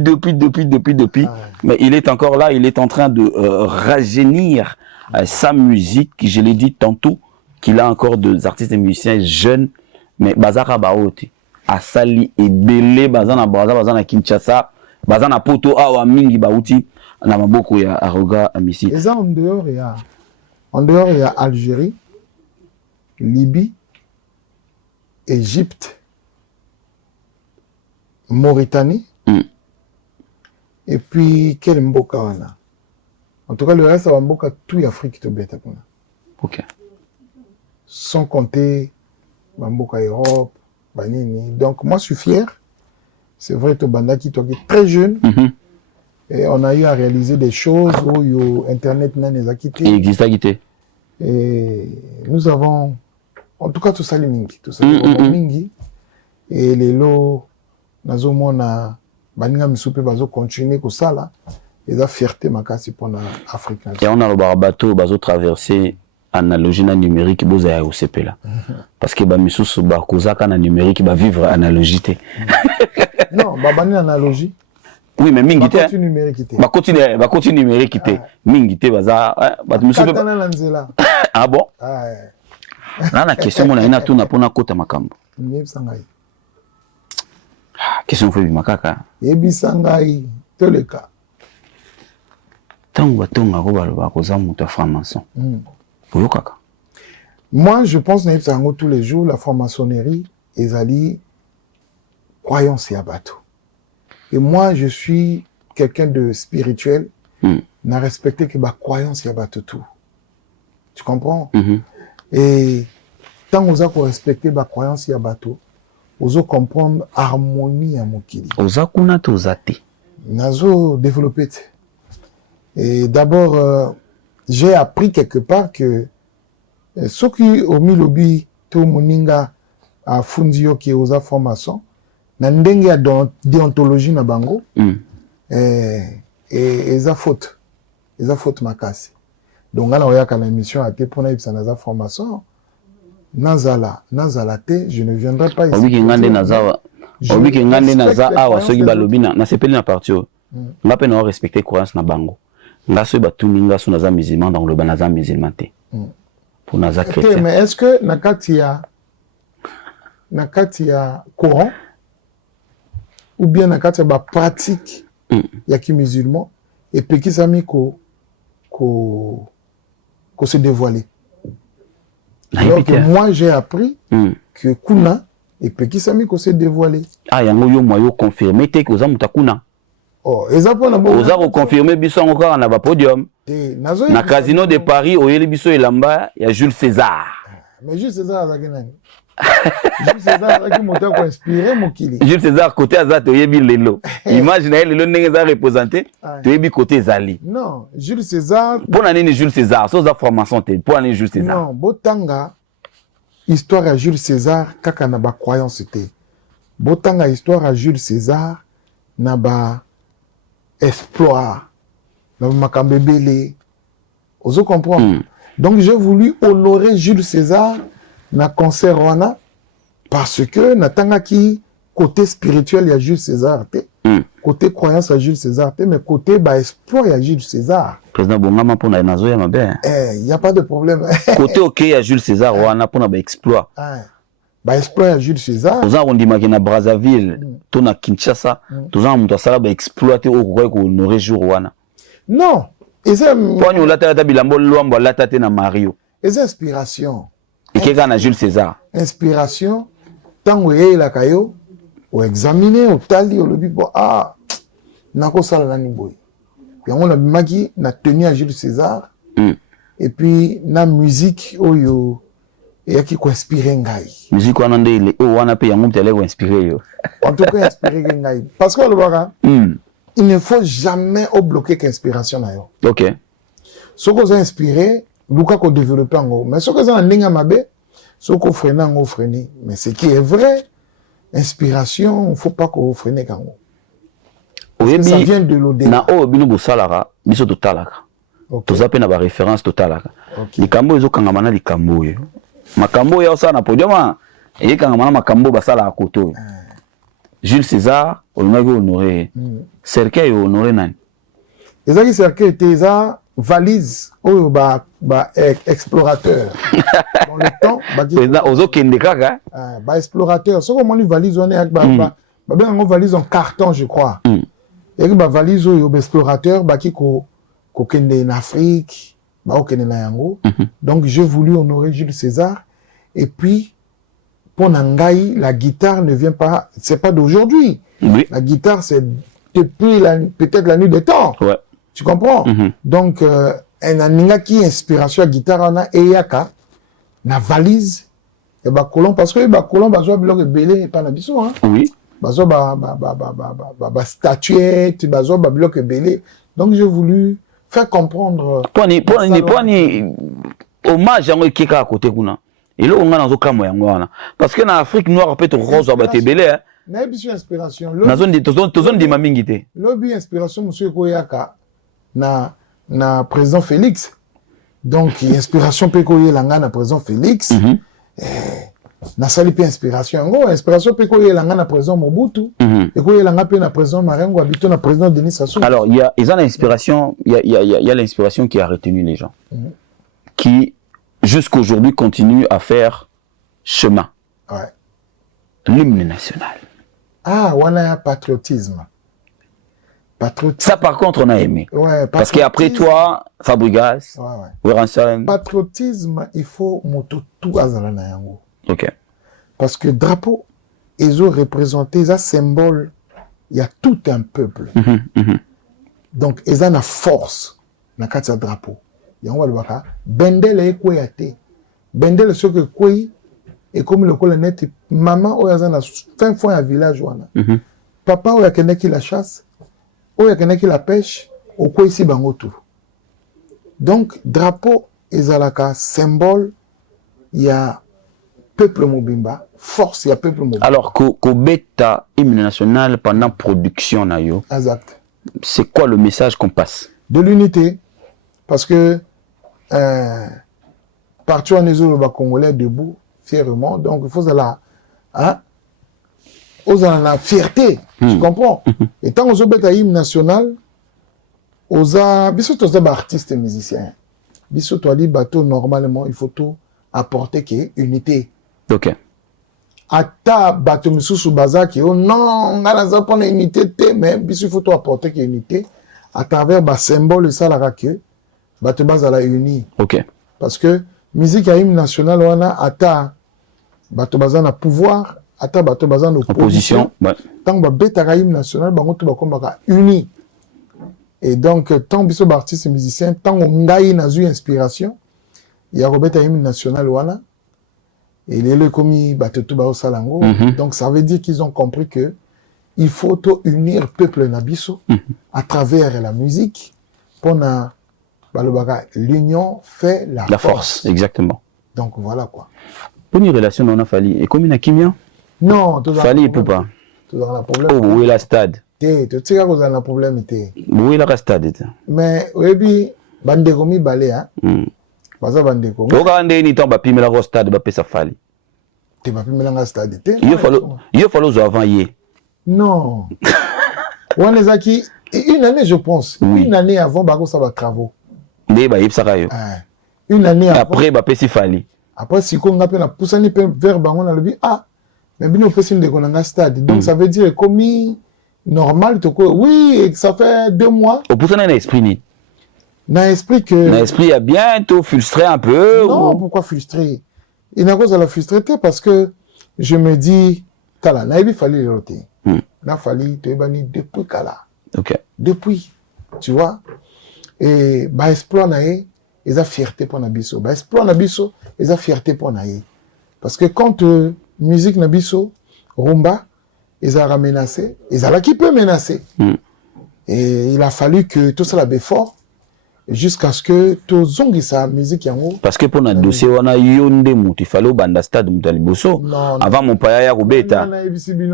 Mais il est encore là, il est en train de rajeunir sa musique. Je l'ai dit tantôt, qu'il a encore des artistes et musiciens jeunes, mais Bazara Baoti, Asali et Belé, Bazana Braza, Bazana Kinshasa, Bazana Poto, Awa Mingi Baouti, Namaboko ya Aroga Amissi. Et ça, en dehors, il y a Algérie, Libye, Égypte, Mauritanie, et puis quel mboka wana. En tout cas, le reste, c'est mboka tout Afrique to beta. Ok. Sans compter mboka Europe, banini. Donc moi, je suis fier. C'est vrai, Tobanda qui est très jeune. Et on a eu à réaliser des choses où Internet n'a pas quitté. Il existe à quitter. Et nous avons, en tout cas, tout ça, les mingi. Tout ça, les mingi. Et les lots, nous avons Baninga Misupe bazo continuer comme ça là. Et la fierté makasi pour l'Afrique. Et on a le bateau bazo traverser analogie na numérique boza ya OCP là. Parce que ba misusu ba kozaka na numérique ba vivre analogie. Non, ba bani analogie. Oui, mais mingi te. Ba continue numérique te. Mingi te baza ba misusu. Ah bon? Là la question mon ina tuna pona kota makambo. Question fait bimakaka. Ebisangai toleka. Tango tonga ko baloba koza muta franc-maçon. Moi, je pense que tous les jours, la franc-maçonnerie, ezali croyance et abato. Et moi, je suis quelqu'un de spirituel, n'a respecté que ma croyance et abato tout. Tu comprends? Et tant que vous respecter ma croyance et abato, vous comprendre harmonie à mokili. Oza kuna to zate. Nazo développé. Et d'abord, j'ai appris quelque part que ceux qui ont mis lobby to moninga à fundio qui osa formation, na ndenge ya déontologie na bango, et eza faute makasi. Donc là, on y a quand l'émission a été pour na formation. Nazala te, je ne viendrai pas ici. Oui, ngande naza. Oui, ngande naza awa soki balobi na sepeli na partio. Nga pe na respecter croyance na bango. Nga so batuni nga so naza musulman dans le banaza musulman te. Pour naza chrétien. Mais est-ce que nakati ya Coran ou bien nakati ya ba pratique ya ki musulman et puis qui sami ko se dévoiler. Alors que moi, j'ai appris que Kuna et Peki Sami ko s'est dévoilé. Ah, yango yo moyo confirmé te ko za mutakuna. Oh, ezapo na bo. Oza ko confirmer biso encore na ba podium. Na casino de Paris oyeli biso elamba ya Jules César. Mais Jules César azaki nani? Jules César azaki moto ko inspirer mokili. Jules César côté azate oyebi lelo. Imagine lelo ndenge za représenter, toyebi côté zali. Non, Jules César. Pour nani Jules César, so za formation te. Pour nani Jules César. Non, botanga histoire à Jules César kaka na ba croyance te. Botanga histoire à Jules César na ba exploit. Na makambebele. Ozo comprendre. Donc j'ai voulu honorer Jules César na concert wana parce que natanga ki côté spirituel ya Jules César te. Côté croyance à Jules César te, mais côté ba exploit ya Jules César. Président Bongama pour na nazo ya mabe. Il y a pas de problème. Côté OK ya Jules César wana pour na ba exploit. Ba exploit ya Jules César. Oza ondima ki na Brazzaville, to na Kinshasa, toza muto sala ba exploiter okukoy ko honorer jour wana. Non, et ça pour nous lata bilambo lwambo lata te na Mario. Et inspiration. Et qu'est-ce na Jules César? Inspiration tango ye la kayo ou examiner au tali au lobi bo nako sala nani boy. Puis on a maki na tenue à Jules César. Et puis na musique oyo et qui ko inspirer ngai. Musique wana ndele o wana pe yango mtele ko inspirer yo. En tout cas inspirer ngai parce que le bara il ne faut jamais bloquer qu'inspiration na yo. OK. Ce que vous inspiré, Luka ko développer en haut. Mais ce que vous en ndinga mabe, ce que freiner en haut freiner. Mais ce qui est vrai, inspiration, il faut pas qu'on freine en haut. Ça vient de l'au-delà. Na o bino bosalara, biso totalaka. Toza pe na ba référence totalaka. Likambo ezo kangamana likambo yo. Makambo ya osana podium e kangamana makambo basala akoto. Jules César, on a honoré. Cercueil honoré nani. Ezaki cercueil était eza valise oyo ba explorateur. Dans le temps ba ozo kende kaka. Ba explorateur. So comme on valise on est ba ben valise en carton je crois. Et ba valise oyo ba explorateur ba ki ko kende en Afrique, ba o kende na yango. Donc j'ai voulu honorer Jules César et puis pour Nangai, la guitare ne vient pas, c'est pas d'aujourd'hui. Oui. La guitare, c'est depuis peut-être la nuit des temps. Ouais. Tu comprends? Donc, un aninga qui inspiration à guitare, on a Eyaka, na valise, et bah colon, parce que bah colon, bah soit bloc belé, pas na biso, hein. Oui. Bah soit bah statuette, bah soit bah bloc belé. Donc, j'ai voulu faire comprendre. Poni, hommage à Kika à côté kuna. Et là, on a dans aucun moyen. Parce que dans l'Afrique noire, peut-être rose, on va te belé. Mais bien inspiration. La zone de mamingité. Lobby inspiration, monsieur Koyaka, na président Félix. Donc, inspiration Pekoye Langa na président Félix. Na sali inspiration. En inspiration Pekoye Langa na président Mobutu. Pekoye Langa na président Marengo habito na président Denis Sassou. Alors, il y a l'inspiration, il y a l'inspiration qui a retenu les gens. Qui jusqu'aujourd'hui continue à faire chemin. Ouais. L'hymne national. Ah, on a un patriotisme. Ça, par contre, on a aimé. Ouais, parce qu'après toi, Fabregas, patriotisme, il faut moto tout azalana yango. Ok. Parce que drapeau, ils ont représenté, ça symbole, il y a tout un peuple. Donc, ils ont la force dans le drapeau. Yango alwaka bendele ekweyate bendele ce que kwei et comme le colonel maman oyaza na fin fond ya village wana papa oya keneki la chasse oya keneki la pêche okwei si bango tout. Donc drapeau ezalaka symbole ya peuple mobimba, force ya peuple mobimba. Alors ko beta hymne national pendant production na yo. Exact. C'est quoi le message qu'on passe? De l'unité, parce que partout en Ézolo, le Congolais debout, fièrement. Donc, il faut la fierté. Tu comprends? Et tant qu'on se bat à l'hymne national, bisous tous artistes et musiciens. Bisous toi dit bateau normalement, il faut tout apporter qui est unité. Ok. Ata bateau misou sous bazar qui oh non, on a la pour unité, mais bisous il faut tout apporter qui est unité à travers le symbole de ça la que bateau base à la unie. Ok. Parce que musique à hymne national on a ata bateau base na pouvoir, ata bateau base na opposition. Tant que bêta hymne national, bango tout comme uni. Et donc tant biso artistes et musiciens, tant on a une inspiration, il y a Robert hymne national wana. Et les commis bateau ba salango. Donc ça veut dire qu'ils ont compris que il faut unir peuple nabiso à travers la musique pour na l'union fait la force. Exactement. Donc voilà quoi. Pour une relation on a fallu et comme une kimia? Non, tout fallu pour pas. Tout dans un problème. Oh, où est la stade? Tu sais qu'on a un problème où est la stade? Mais oui, bande commis balé hein. Baza bande commis. Au quand ni temps ba pimela au stade ba pesa fallu. Tu ba pimela au stade té. Il faut avant hier. Non. On les a qui une année je pense. Une année avant bago ça va travaux. Une année après, il fallait. Après, si on a la poussé vers Bangon, on a dit ah, mais bien on peut se le stade. Donc ça veut dire comme normal, oui, ça fait 2 mois. Au poussé n'a esprit. N'a esprit que. N'a esprit a bientôt frustré un peu. Non, pourquoi frustré? Il n'a pas la frustrité parce que je me dis, Kala, n'a pas fallu le roter. N'a fallu te bannir depuis Kala. Ok. Depuis, tu vois. Et bah exploit naé, ils a fierté pour nabiso. Bah exploit nabiso, ils a fierté pour naé. Parce que quand musique nabiso, rumba, ils a menacé, ils a là qui peut menacer. Et il a fallu que tout ça la fort jusqu'à ce que tout zongi sa musique yango. Parce que pour notre dossier on a yonde muti falo banda stade mutaliboso. Avant mon paya ya robeta.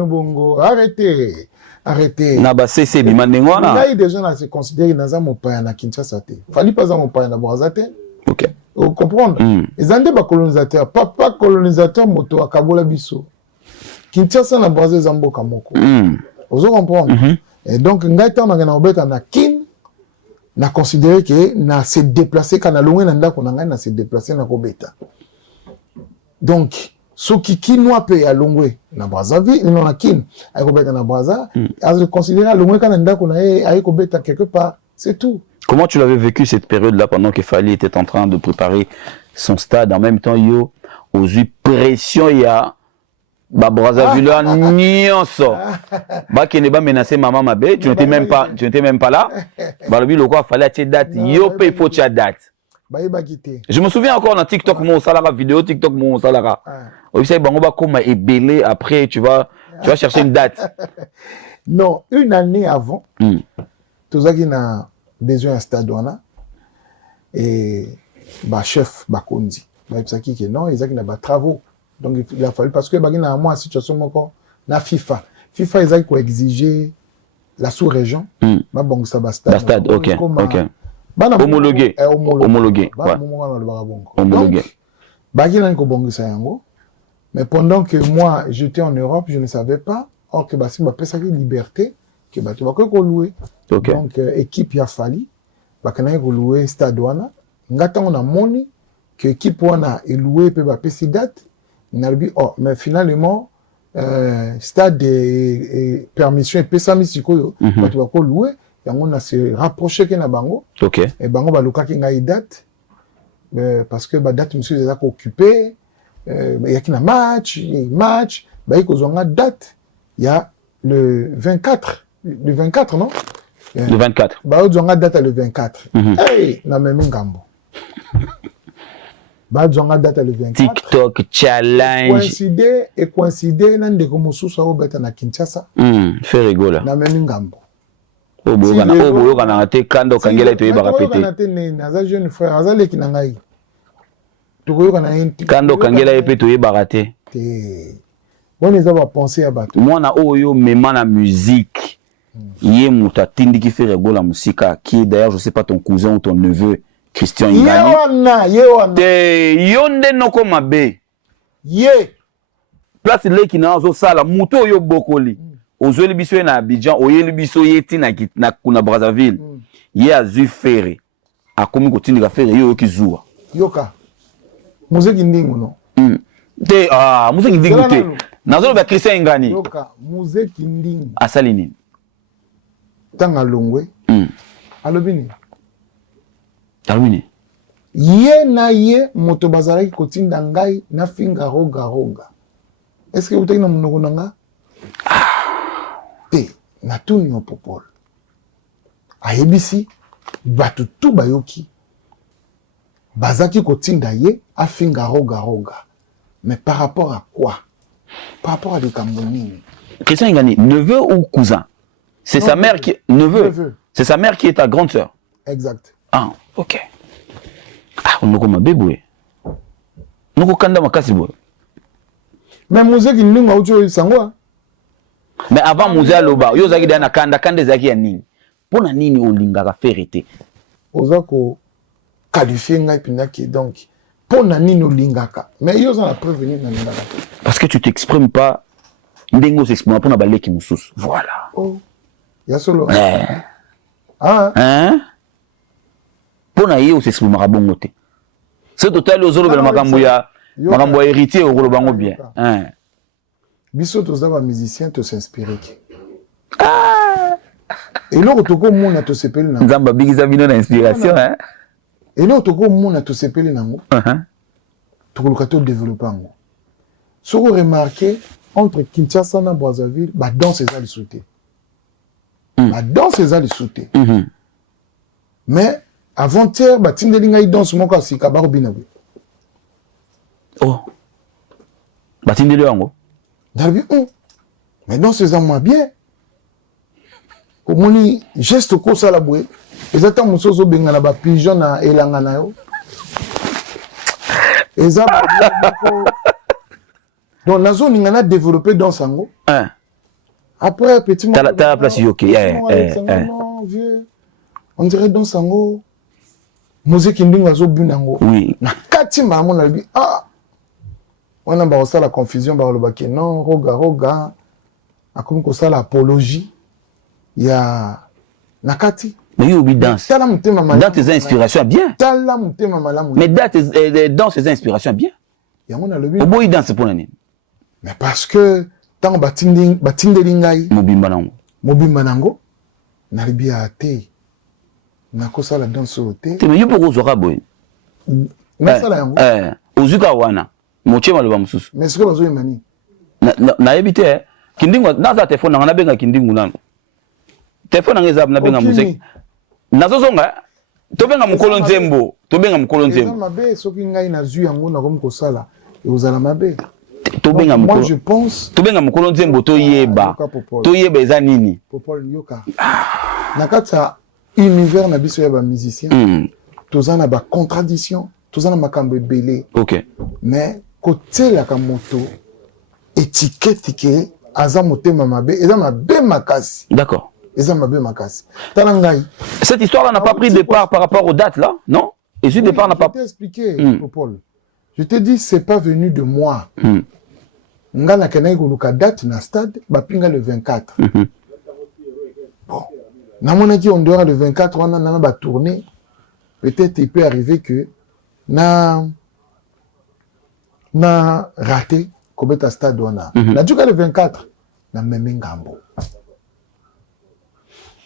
Bongo, arrêtez. Arrêtez. Naba CC bimandengwana. Là, des gens là se considèrent dans mon paya na Kinshasa te. Fallait pas mon paya na Boazate. OK. Vous comprenez? Ils ont des colonisateur, papa colonisateur moto akabola biso. Kinshasa na Brazzaville zamboka moko. Vous comprenez? Et donc ngai tant na obeta na kin na considérer que na se déplacer kana longwe na ndako na ngai na se déplacer na kobeta. Donc soki kinwa pe ya longwe na Brazzaville non na kin ay kobeta na Brazza, à considérer longwe kana ndako na ay kobeta quelque part, c'est tout. Comment tu l'avais vécu cette période-là pendant que Fally était en train de préparer son stade en même temps yo aux pression il y a ba Brazzaville nyonso ba kene ba menacer maman mabe tu n'étais même pas là ba lobi loko Fally a date yo pe il faut tu date ba yeba kité. Je me souviens encore dans TikTok mon salara vidéo TikTok mon salara au fait bango ba comme ebélé après tu vas chercher une date. Non, une année avant tozaki na besoin un stade wana et ba chef Bakondi ba psaki que non ils na ba travaux donc il a fallu parce que bagina moi situation moko na FIFA ils a exiger la sous-région ba bon ça ba stade OK homologué homologué bagina ko bongisa yango mais pendant que moi j'étais en Europe je ne savais pas or que ba si ba pesa liberté que ba tu vas ko louer. Donc équipe ya Fally bakana ko louer stade wana ngata on a moni que équipe wana est loué pe ba pesi date nalbi oh mais finalement stade et permission pesa misiko ba tu va ko louer yango na se rapprocher ke na bango et bango ba luka ki ngai date parce que ba date monsieur déjà occupé il y a qui na match ba iko zonga date il y a le 24 non le 24 ba zonga date le 24 hey na même ngambo ba zonga date le 24 TikTok challenge coïncider na ndeko mususu au beta na Kinshasa fait rigola na même ngambo boyoka na te kando kangela to yeba répéter na te na jeune frère azaleki na ngai tokoyoka na kando kangela yepe to yeba raté bon ils va penser à bateau moi na oyo mema na musique yé muta tindi qui fait rigola musika qui d'ailleurs je sais pas ton cousin ou ton neveu Christian Ingani ye yonde noko mabe ye place leki na zo sala muto yo bokoli ozweli biso na Abidjan oyeli biso yeti na kuna Brazzaville ye azu fere akomi kotindika fere yo kizua yoka muziki ndingu no te muziki ndingu te nazo ba Christian Ingani yoka muziki ndingu asali nini tanga longwe alobini Terminé. Ye na ye moto bazalaki kotinda ngai na finga roga. Est-ce que vous avez monoko nanga? Te na tuni au popol. Ayebisi batu tu bayoki. Bazaki kotinda ye a finga roga. Mais par rapport à quoi? Par rapport à des Cambonini. Christian Ingani, neveu ou cousin? C'est sa mère qui neveu. C'est sa mère qui est ta grande sœur. Exact. Ah, ok. On a comme un bébé. Nous kanda makasi boy. Mais muziki ndinga ucho sangwa. Mais avant muziki loba, yo zaki dana kanda zaki ya nini? Pona nini olingaka ferete? Ozako qualifier ngai pinaki donc pona nini olingaka. Mais yo za la prévenir na lingaka. Parce que tu t'exprimes pas ndengo s'exprime pona baleki mususu. Voilà. Oh. Ya solo. Pona ye s'exprime bongo te. C'est total aux autres makambo ya héritier au bango bien. Biso to za ba musicien to s'inspirer. Et là otoko mona to sepeli na. Nzamba bigiza bino na inspiration Et là otoko mona to sepeli na ngo. To ko lukato développer ngo. So ko remarquer entre Kinshasa na Brazzaville ba danse ezali sauté. Ba danse ezali sauté. Mais avant-hier, batindeli ngai danse moko asika ba robina we. Oh. Batindeli yango. Dalbi mais danse ezama bien. Komoni geste ko sala boye. Ezata musozo benga na ba pigeon na elanga na yo. Eza ko donc nazo ninga na développer danse yango. Après petit moment. T'as la place OK. Vieux. On dirait danse yango. Musique ndinga zo bunango. Oui. Na kati maman na bi On a ça la confusion par le baquet. Non, roga. A comme ça l'apologie. Il y a Nakati. Mais il y a danse. Dans tes inspirations, bien. Mais dans tes inspirations, bien. Au bout, il danse pour l'année. Mais parce que, tant que Batindelingai, Mobimba Nango, Nalibi a té. Nakosa la danse au té. Mais il y a beaucoup de raboy. Ozuka wana. Moche maluba mususu. Mais ce que vous avez mani. Na ebite, kindingo, dans sa téléphone, on a bien kindingo nan. Téléphone, on a bien musique. Nazozonga tobenga mukolo nzembo eza mabe soki ngai nazwi yango na comme kosala et ozala mabe tobenga mukolo moi je pense tobenga mukolo nzembo toyeba eza nini popol yoka na kati ya univers na biso ya ba musicien tozana ba contradiction tozana makambo ebele OK mais kotelaka moto étiquette ke aza motema mabe eza mabe makasi d'accord. Cette histoire-là n'a pas pris départ par rapport aux dates, là, non? Et ce départ n'a pas... Je t'ai expliqué, Paul. Je t'ai dit, c'est pas venu de moi. Ngana kenai goluka date na stade, bapinga le 24. Bon. Namonaki on dehors le 24, on a ba tourner. Peut-être il peut arriver que na raté kobeta stade wana. Na duka le 24, na meme ngambo.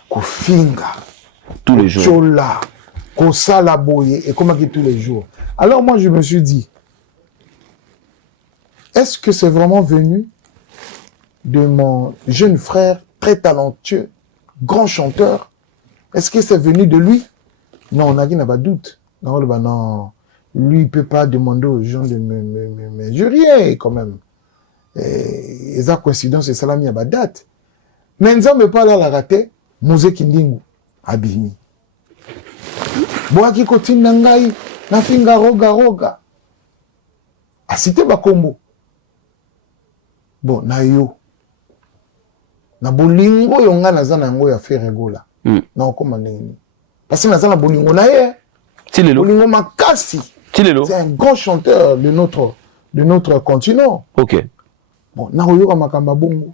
Kofinga tous les jours. Chola, kosala boye et comment que tous les jours. Alors moi je me suis dit, est-ce que c'est vraiment venu de mon jeune frère très talentueux, grand chanteur? Est-ce que c'est venu de lui? Non, on n'a pas de doute. Non, non, lui il peut pas demander aux gens de me jurer quand même. Et ça coïncidence et ça l'a mis à ma date. Mais nous n'avons pas là la raté. Mose Kindingu abimi boaki kotinda ngai na finga roga asite bakombo bon na yo na bolingo yonga naza na yango ya faire gola na okoma ndeni parce que naza na bolingo na ye bolingo makasi c'est un grand chanteur de notre continent. OK bon na oyoka makamba bongo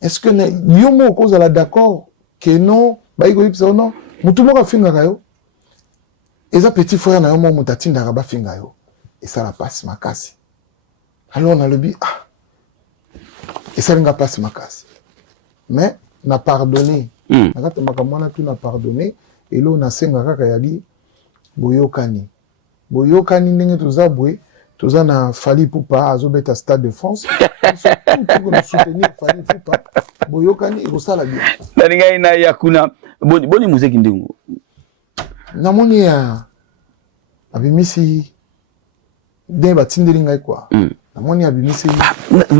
est-ce que yomo cause la d'accord que non ba iko yipsa non mutu moko finga kayo eza petit frère na yo mo mutatinda ka ba finga yo et ça la passe makasi alors on a le bi et ça n'ga passe makasi mais na pardonné na kata makamwana tu na pardonné et là on a senga kaka yali boyokani ndenge tozabwe toza na Fally Ipupa azobeta Stade de France surtout pour soutenir Fally Ipupa boyokani ekosala bien nalinga ina yakuna boni muziki ndingo namoni ya abimisi de batindeli ngai kwa namoni abimisi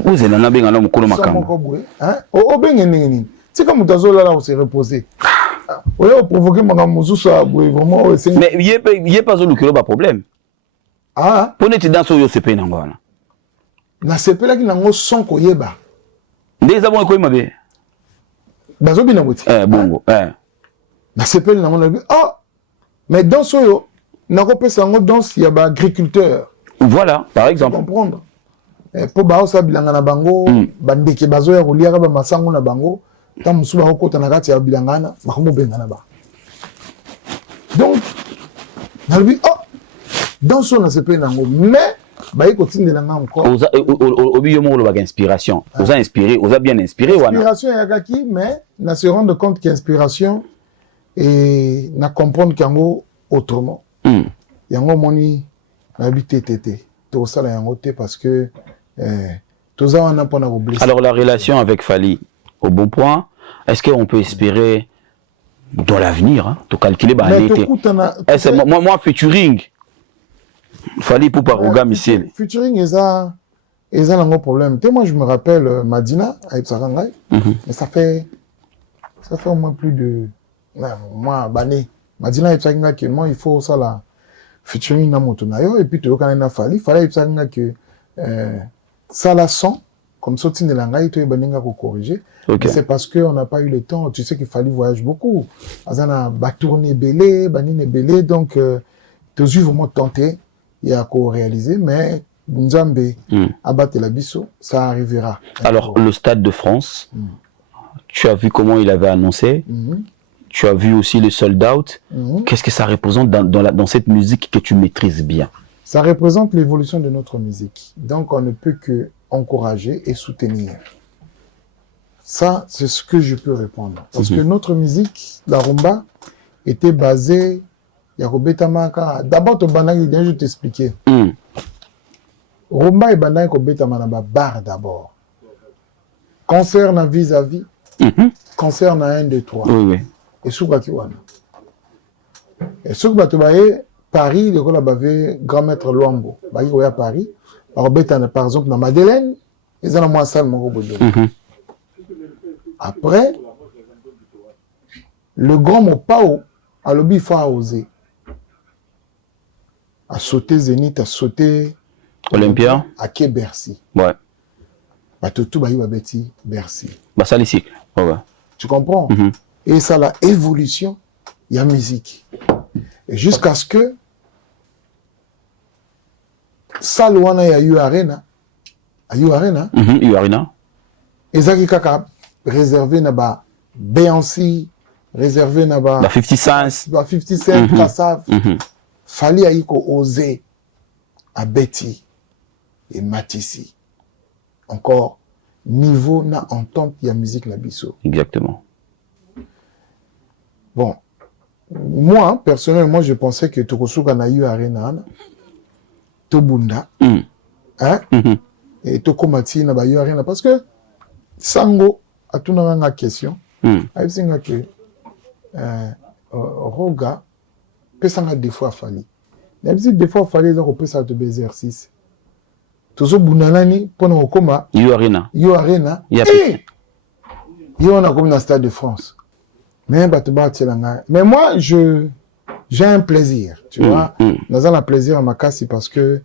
uzela na benga na mukolo makamba o benga nini tika mutazola là on se reposer oyo provoquer makambo mususu abwe vraiment mais yé pas olukelo ba problème. Ah, pour neti danso yo sepe na ngwana. Na sepe la ki nango son koyeba. Ndeza bon ko mabe. Bazo bina ngoti. Bongo. Na sepe na ngona. Ah, mais danso yo nako pesa ngo danse ya ba agriculteur. Voilà, par exemple. Comprendre. Po ba osa bilanga na bango, bandeke bazo ya kolia ba masango na bango, ta musuba ko kota na kati ya bilangana, makomo bengana ba. Donc, na lui dans son aspect nango mais ba iko tindela nga encore obi yo molo ba inspiration oza inspiré oza bien inspiré wana inspiration ya kaki mais na se rendre compte qu'inspiration et na comprendre qu'ango autrement yango moni na bitete to sala yango te parce que toza wana pona ko blesser. Alors la relation avec Fally au bon point, est-ce qu'on peut espérer dans l'avenir hein, to calculer ba année moi featuring Fally Ipupa Roga Missile. Featuring eza un problème. Moi je me rappelle Madina avec Sarangai, mais ça fait au moins plus de moi bané. Madina avec Sarangai que moi il faut ça là featuring na motonayo et puis tu quand na Fally avec Sarangai que ça la son comme ça tine langai to baninga ko corriger. C'est parce que on n'a pas eu le temps, tu sais qu'il Fally voyage beaucoup. Azana ba tourner belé, banine belé donc tu as vraiment tenté il y a qu'à réaliser, mais Nzambe abattre la biso, ça arrivera. Alors, le Stade de France, tu as vu comment il avait annoncé, tu as vu aussi le sold out. Qu'est-ce que ça représente dans cette musique que tu maîtrises bien? Ça représente l'évolution de notre musique. Donc, on ne peut que encourager et soutenir. Ça, c'est ce que je peux répondre. Parce que notre musique, la rumba, était basée... D'abord, je vais t'expliquer. Rumba et Bandai Kobetama na bar d'abord. Concert na vis-à-vis. Concert na 1, 2, 3. Oui, oui. Et Souba Kiwana. Et Souba Tobaye, Paris, le rôle avait grand maître Luambo. Bah, il y a Paris. Par exemple, na Madeleine, ils ont moins salle, mon robot. Après, le grand Mopao, à l'objet, il faut oser. À sauter Zénith, à sauter Olympia, à Quai Bercy. Ouais. Bah, tout va y Betty Bercy. Bah, ça, ici. Ouais. Tu comprends? Et ça, la évolution, il y a musique. Et jusqu'à ce que ça, il y a eu Arena. Il y a eu Arena. Il y a Arena. Et ça, qui a réservé na Beyoncé, réservé na 50 Cent. 50 Cent, Kassav. Fallait y oser à Betty et Matissi. Encore, niveau na entente, il y a musique la biso. Exactement. Bon, moi, personnellement, je pensais que Tokosuka na eu Arena, Tobunda, hein, et Tokomati na ba eu Arena, parce que Sango a tout une question. A dit que Roga, pesanga des fois fallu. Même si des fois fallu donc peut ça de exercice. Toujours bunanani pendant koma. Yo Arena. Yo Arena. Yo on a comme dans le Stade de France. Mais mais moi j'ai un plaisir, tu vois. Dans un plaisir à ma casse parce que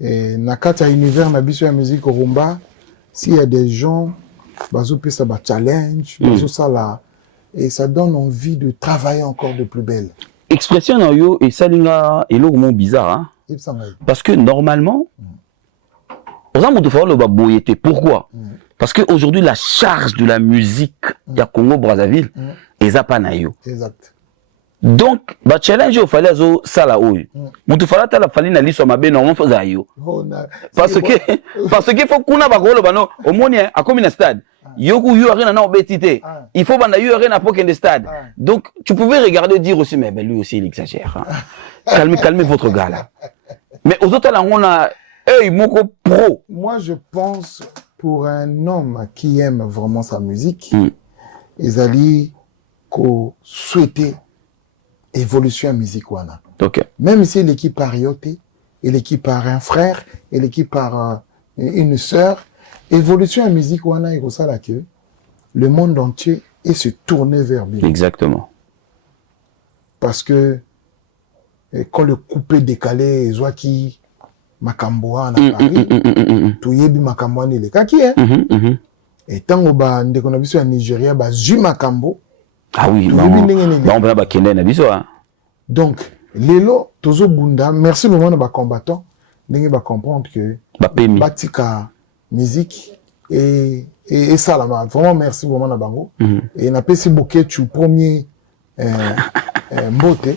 nakata univers na biso ya musique rumba, s'il y a des gens bazo peut ça challenge, bazo ça là et ça donne envie de travailler encore de plus belle. Expression dans yo et ça linga et l'autre mot bizarre hein. Parce que normalement pourquoi? Parce que aujourd'hui la charge de la musique ya Congo Brazzaville est pas na yo. Exact. Donc ba challenge au fallait zo sala oyo. Mutu fala ta la fali na liso mabe normalement faut za yo. Parce que faut kuna ba golo bano omoni a comme une stade. Yoku yo Arena na obetité. Il faut banda yo Arena pour qu'un stade. Donc tu pouvais regarder dire aussi mais lui aussi il exagère. Hein. Calmez votre gars là. Mais aux autres là on a moko pro. Moi je pense pour un homme qui aime vraiment sa musique, ils allaient souhaiter évolution à musique wana. Okay. Même si l'équipe par yoté, et l'équipe par un frère, et l'équipe par une sœur, évolution à musique wana et ça là que le monde entier est se tourner vers lui. Exactement. Parce que quand le coupé décalé et soit qui makamboa na Paris, tout yebi makamboa ni le kaki hein. Et tant au bas de qu'on a vu sur Nigeria ba zu makambo. Ah oui, donc, Lelo, Tozo Bunda, merci vraiment de combattant, de comprendre que Batika musique et ça là, vraiment merci vraiment de Bango. Et n'a pas si bouquet tu premier mbote.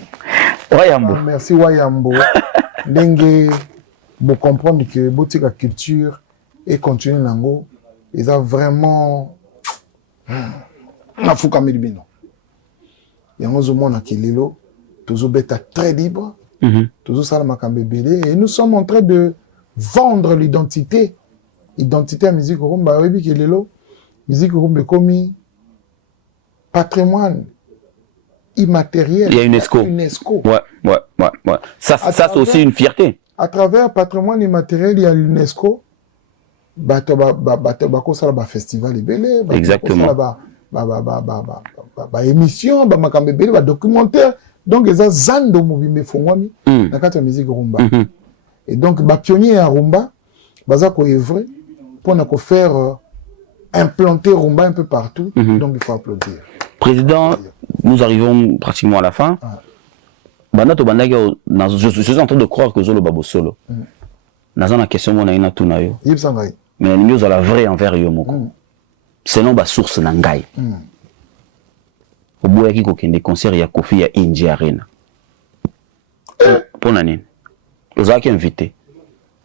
Merci Wayambo. Dengue, pour comprendre que Botika culture et continue Nango, ils ont vraiment la fouka milibino. Et toujours très libre, toujours ça et nous sommes en train de vendre l'identité à musique rumba. Musique rumba comme patrimoine immatériel. Il y a UNESCO. Ouais. Ça c'est aussi une fierté. À travers patrimoine immatériel, il y a l'UNESCO. Festival exactement. Émission, documentaire. Donc, ils ont zando mouvement fongwami dans la musique rumba. Et donc, pionnier à rumba, baza ko œuvre pour faire implanter rumba un peu partout. Donc, il faut applaudir. Président, nous arrivons pratiquement à la fin. Je suis en train de croire que Zolo Babo Solo. Dans la question, on a une tout nayo. Mais nous avons la vraie envers yo moko. Selon ba source nangai. Au bout yaki kokende concert ya Kofi ya Inji Arena. Pour nani? Vous avez invité.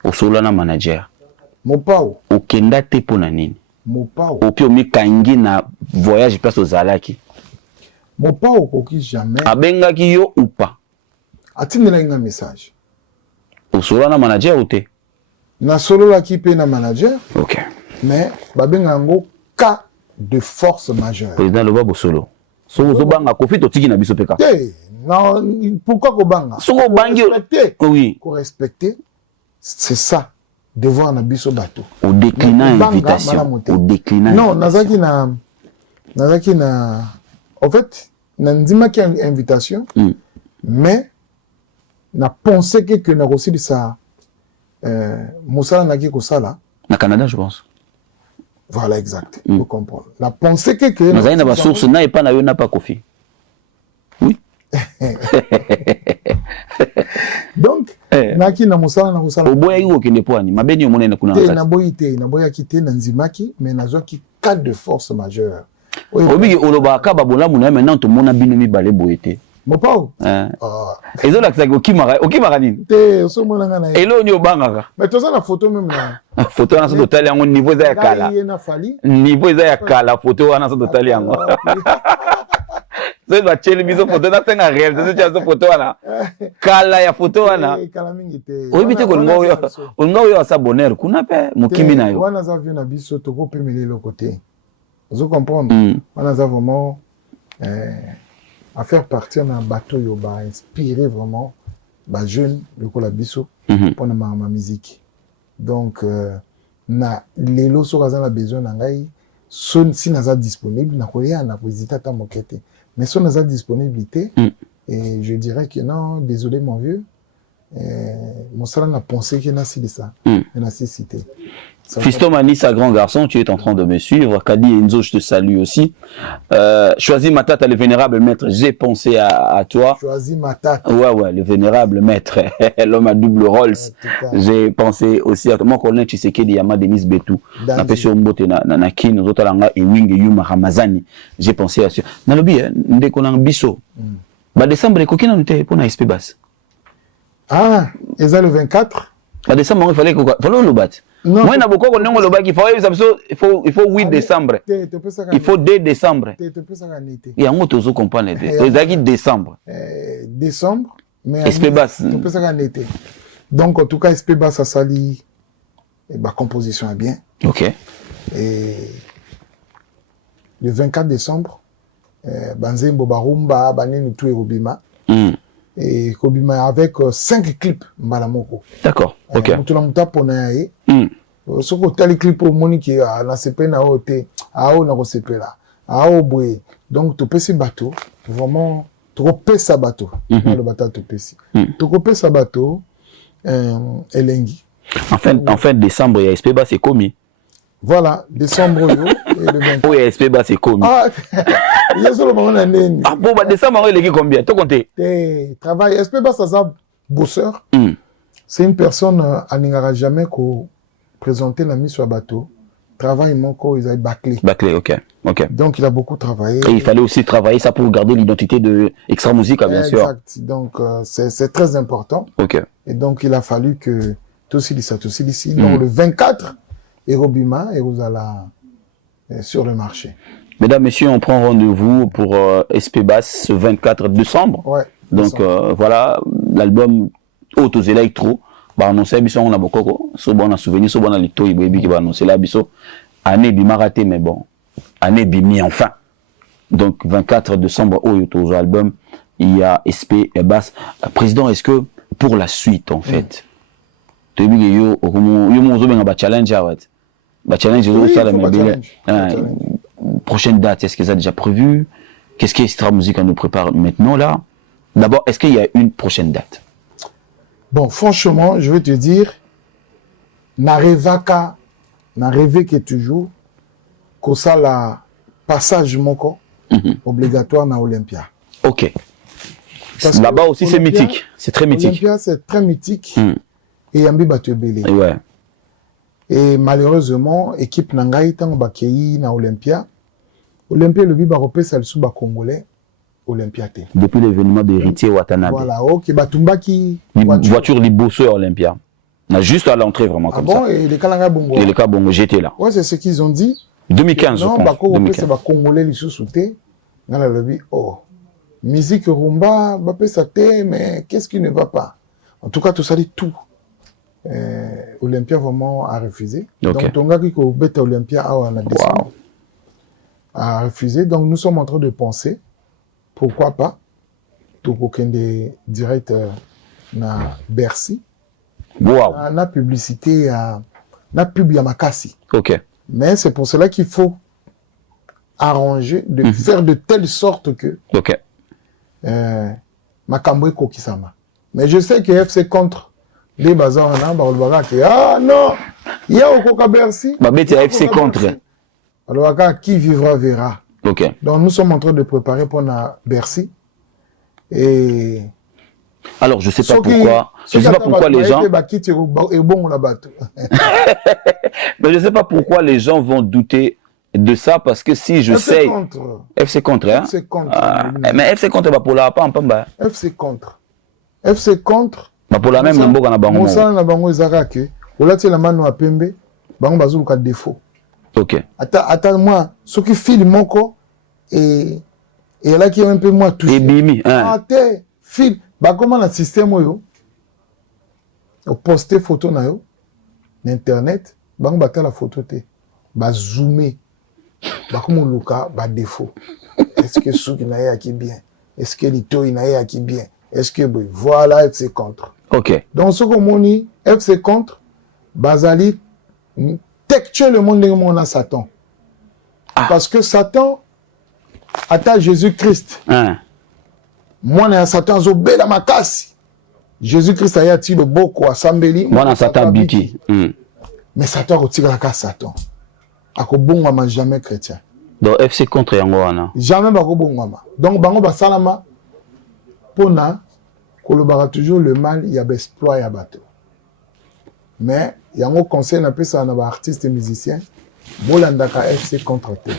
Au solo na manager. Mopao. Au kenda te pour nani? Mopao. Au pio mi kangi na voyage place aux Zalaki. Mopao koki jamais. Abenga ki yo ou pas? Atindela un message. Au solo na manager ou te? Na solo la ki pe na manager. Ok. Mais babenga ngo cas de force majeure. Président Loba solo. So banga Kofi to tiki na biso peka. Non, pourquoi ko banga? So bangi respecter. Oui. Ko respecter. C'est ça. Devoir na biso bateau. Au déclinant invitation. Au déclinant. Non, nazaki na en fait, nandima ki invitation. Mais na pensé que na reçu ça Moussala naki ko sala. Na Canada, je pense. Voilà, exact. Vous comprenez. La pensée que mais il y a une source n'a pas na yo n'a pas Kofi. Oui. Donc, naki na musala na musala. Oboya yo kende po ani. Mabeni omona na kuna na boyite, na boya kite na nzimaki, mais na zo ki cadre de force majeure. Obi oloba ka babola muna maintenant to mona bino mi balé boyete. Mopao. Ezo la kisaki okimara nini? Te so mona ngana. Elo ni obanga. Mais to ça la photo même là. Photo na so total yango niveau za ya kala. Niveau za ya kala photo wana so total yango. C'est va chéri biso photo na senga réel, c'est ça photo wana. Kala ya photo wana. Kala mingi te. Oibite ko ngo yo sa bonheur kuna pe mukimi na yo. Wana za vient na biso to ko pemeli le côté. Vous comprenez? Wana za vraiment à faire partir d'un bateau yo ba inspirer vraiment ba jeune le biso pour ma musique. Donc na lelo so kaza na besoin na ngai si naza disponible na koya na hésiter ta mokete mais so naza disponibilité et je dirais que non désolé mon vieux mon sala n'a pensé que na si de ça na si cité. Fiston Manissa, grand garçon, tu es en train de me suivre. Kadi Enzo, je te salue aussi. Choisis Matata, le vénérable maître, j'ai pensé à toi. Choisis Matata. Ouais, le vénérable maître, l'homme à double Rolls. J'ai pensé aussi à toi. Moi, colonel Tshisekedi Yama Denis Betou. Napesio Mbote Nanakin, nous autres langues, et Wing Yuma Ramazani. J'ai pensé à ça. Nalobi, ndeko nang biso. Ba décembre, kokina nute pour na SP Bass. Ah, et ça le 24. Ba décembre, il fallait le battre. Moi, il faut 8 décembre. Il faut 2 décembre. Il y a un autre qui comprend les deux. C'est décembre. Décembre. Mais SP Bass. Donc, en tout cas, SP Bass, ça salit. Ma composition est bien. Ok. Et le 24 décembre, Banzé Bobarumba, Banen Tout et Robima. Et Kobima avec 5 clips Malamoko. D'accord. Ok. Mutulamta Ponaye. Ce que les clips au Monique à la CP na ote à o na CP là à o boé donc tu peux si bateau vraiment tu peux sa bateau le bateau tu peux si tu peux sa bateau elengi en fin décembre il y a SP Bass c'est commis voilà décembre et le 20 oui SP Bass c'est commis il y a seulement un année bon bah décembre il est combien tu comptes travail SP Bass ça bosseur c'est une personne à n'ira jamais qu'au présenter la mise sur bateau, travail manco, ils avaient bâclé. Bâclé, ok. Donc il a beaucoup travaillé. Et il fallait aussi travailler ça pour garder l'identité de Extra Musica, bien sûr. Exact. Donc c'est très important. Ok. Et donc il a fallu que tout ici, donc le 24, Erobima et vous allez sur le marché. Mesdames, messieurs, on prend rendez-vous pour SP Bass ce 24 décembre. Ouais. Donc voilà, l'album Autos Electro. Bah annoncer biso on a beaucoup so bon souvenir so bon lito ibebi qui va annoncer là biso année bi maraté mais bon année bi mi enfin donc 24 décembre au Yoto album il y a SP Bass président est-ce que pour la suite en fait tu bi yo mo zo benga ba challenge awat ba challenge zo ça la prochaine date est-ce que ça déjà prévu qu'est-ce que Extra Musica nous prépare maintenant là d'abord est-ce qu'il y a une prochaine date? Bon, franchement, je vais te dire, n'a rêvé que toujours, que ça la passage moko obligatoire na Olympia. Ok. Là-bas aussi c'est mythique, c'est très mythique. Olympia c'est très mythique. et yambi bato ebele. Ouais. Et malheureusement, équipe Nangaï, tant bakei na Olympia, Olympia le biba repesa le sous Congolais, Olympia te. Depuis l'événement d'Héritier Watanabe. Voilà, ok, Batumbaki. Voiture Liboso Olympia. Juste à l'entrée, vraiment, comme ça. Ah bon, et les Kalanga Bongo. Et les cas Bongo, j'étais là. Ouais, c'est ce qu'ils ont dit. 2015, non, je pense. c'est Congolais les sous-soutés. Dans la lobby, oh, musique rumba, bapé sa te, mais qu'est-ce qui ne va pas? En tout cas, tout ça dit tout. Olympia vraiment a refusé. Okay. Donc, ton gars qui au bête Olympia a refusé. Donc, nous sommes en train de penser, pourquoi pas, tout aucun des directs na Bercy. Wow. Na publicité, na pub ya makasi. Ok. Mais c'est pour cela qu'il faut arranger, de faire de telle sorte que ok. Makambo Kokisama. Mais je sais que FC contre les bazars, ah non, il y a au Coca Bercy. Babette FC contre. Alors, qui vivra verra. Ok. Donc, nous sommes en train de préparer pour la Bercy. Et. Alors, je sais pas pourquoi. Je sais pas pourquoi les gens. Mais je sais pas pourquoi les gens vont douter de ça parce que si je sais. FC contre, hein? FC contre. Mais FC contre, pour la pas en pamba. FC contre. FC contre. Pour la même nombre qu'on a bango. Monsala na bango ezaka ke. Olati la mano a pembe. Bango bazulu ka défaut. Ok. Attends moi, ce qui filme moko et là qui est un peu moins touché. Et bimi, hein. Attends, film. Bah comment le système yo? Au poster photo na yo, internet, bango bata la photo te. Ba zoomer. Bah comment luka ba défaut. Est-ce que ce qui n'a qui bien? Est-ce que l'ito il n'a qui bien? Est-ce que voilà FC contre. Ok. Donc ce qu'on dit FC contre Bazali textuel le monde de Satan. Ah. Parce que Satan attend Jésus-Christ. Hein. Moi na Satan zobe la makasi. Jésus-Christ a yati le boko à Sambeli. Moi na Satan biki. Mais Satan retire la casse Satan. Ako bongama jamais chrétien. Donc FC contre yango wana. Jamais bako bongama. Donc bango ba salama pona kolobara toujours le mal il y a exploit ya bateau. Mais yango conseil na pesa na ba artiste et musicien bolandaka FC contre te.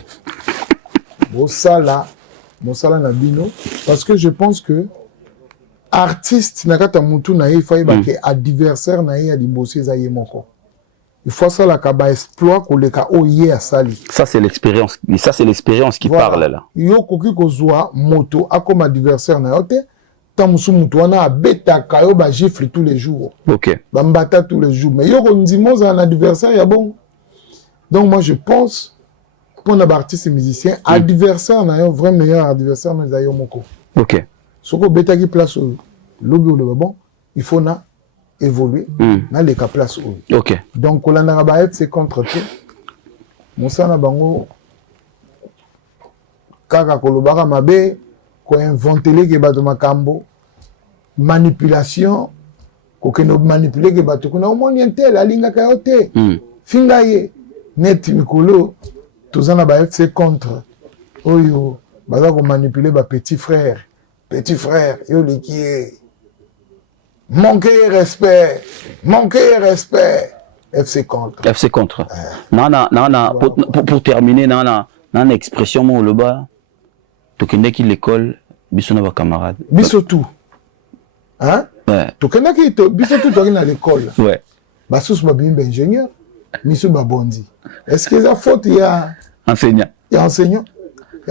Mosala na bino parce que je pense que artiste nakata mutu na il faut que adversaire na ya libosé za yemoko. Il faut ça la kaba exploit ko leka oye a sali. Ça c'est l'expérience. Ça c'est l'expérience qui voilà. Parle là. Yo koki ko zoa moto a comme adversaire na yote. Tamusu mutu wana beta kayo ba gifle tous les jours. OK. Ba mbata tous les jours. Mais yo ko ndimo za un adversaire ya bon. Donc moi je pense pour les artistes et musiciens, adversaire na yo vrai meilleur adversaire na yo moko. OK. Soko beta qui place au lobby ou le bon, il faut na évoluer na les cas place où. OK. Donc on a ba c'est contre tout. Monsana bango kaka kolobaka mabe ko inventer que bato makambo manipulation ko que no manipuler que bato kuna au moins intel alinga kayote. Finga ye net mikolo tozana ba c'est contre oyo baza ko manipuler ba petit frère yo likie manquer respect FC contre FC contre nana pour terminer nana expression mo le bas tokende ki l'école biso na ba camarade biso tout hein ouais tokende ki biso tout toki na l'école ouais ba sous ba bimba ingénieur miso ba bondi est-ce que ça faute ya enseignant ya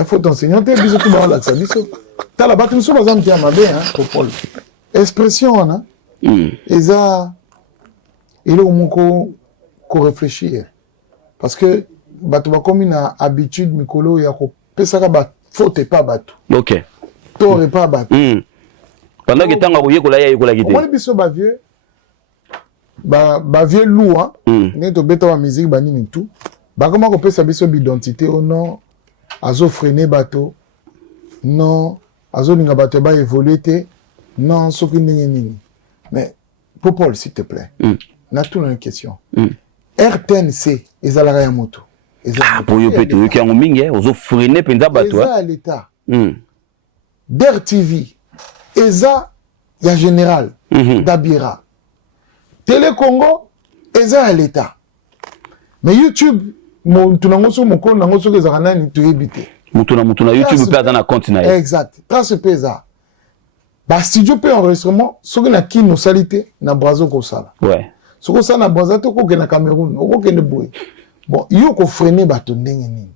faute enseignant te biso tout ba la ça biso tala ba tout so ba zam ti amabe hein pour Paul expression hein et ça il est au moko ko réfléchir parce que bato ba comme une habitude mikolo ya ko pesaka ba faute pas bato. OK. Tore pas bato. Pendant que tanga boye ko la ya ko la gité. On biso ba vieux loup hein. Ne to beta wa musique ba nini tout. Ba comment ko pesa biso identité au non azo freiner bato. Non, azo linga bato ba évoluer te. Non, soki nini. Mais pour Paul s'il te plaît. Na tout une question. RTNC ezalaka ya moto. Ah, pour yo peto yo ki yango mingi ozo freiner penza bato. Eza à l'état. DER TV eza ya général Dabira. Télé Congo, eza à l'État. Mais YouTube, tu n'as pas mon compte, tu n'as pas de tu éviter. Mutuna YouTube peut dans la compte na. Exact. Trace pesa. Bah studio peut enregistrement, ce que na qui nos salité na brazo ko sala. Ouais. Ce que ça na brazo to ko na Cameroun, ko ke ne boy. Bon, yo ko freiner bato ndenge nini.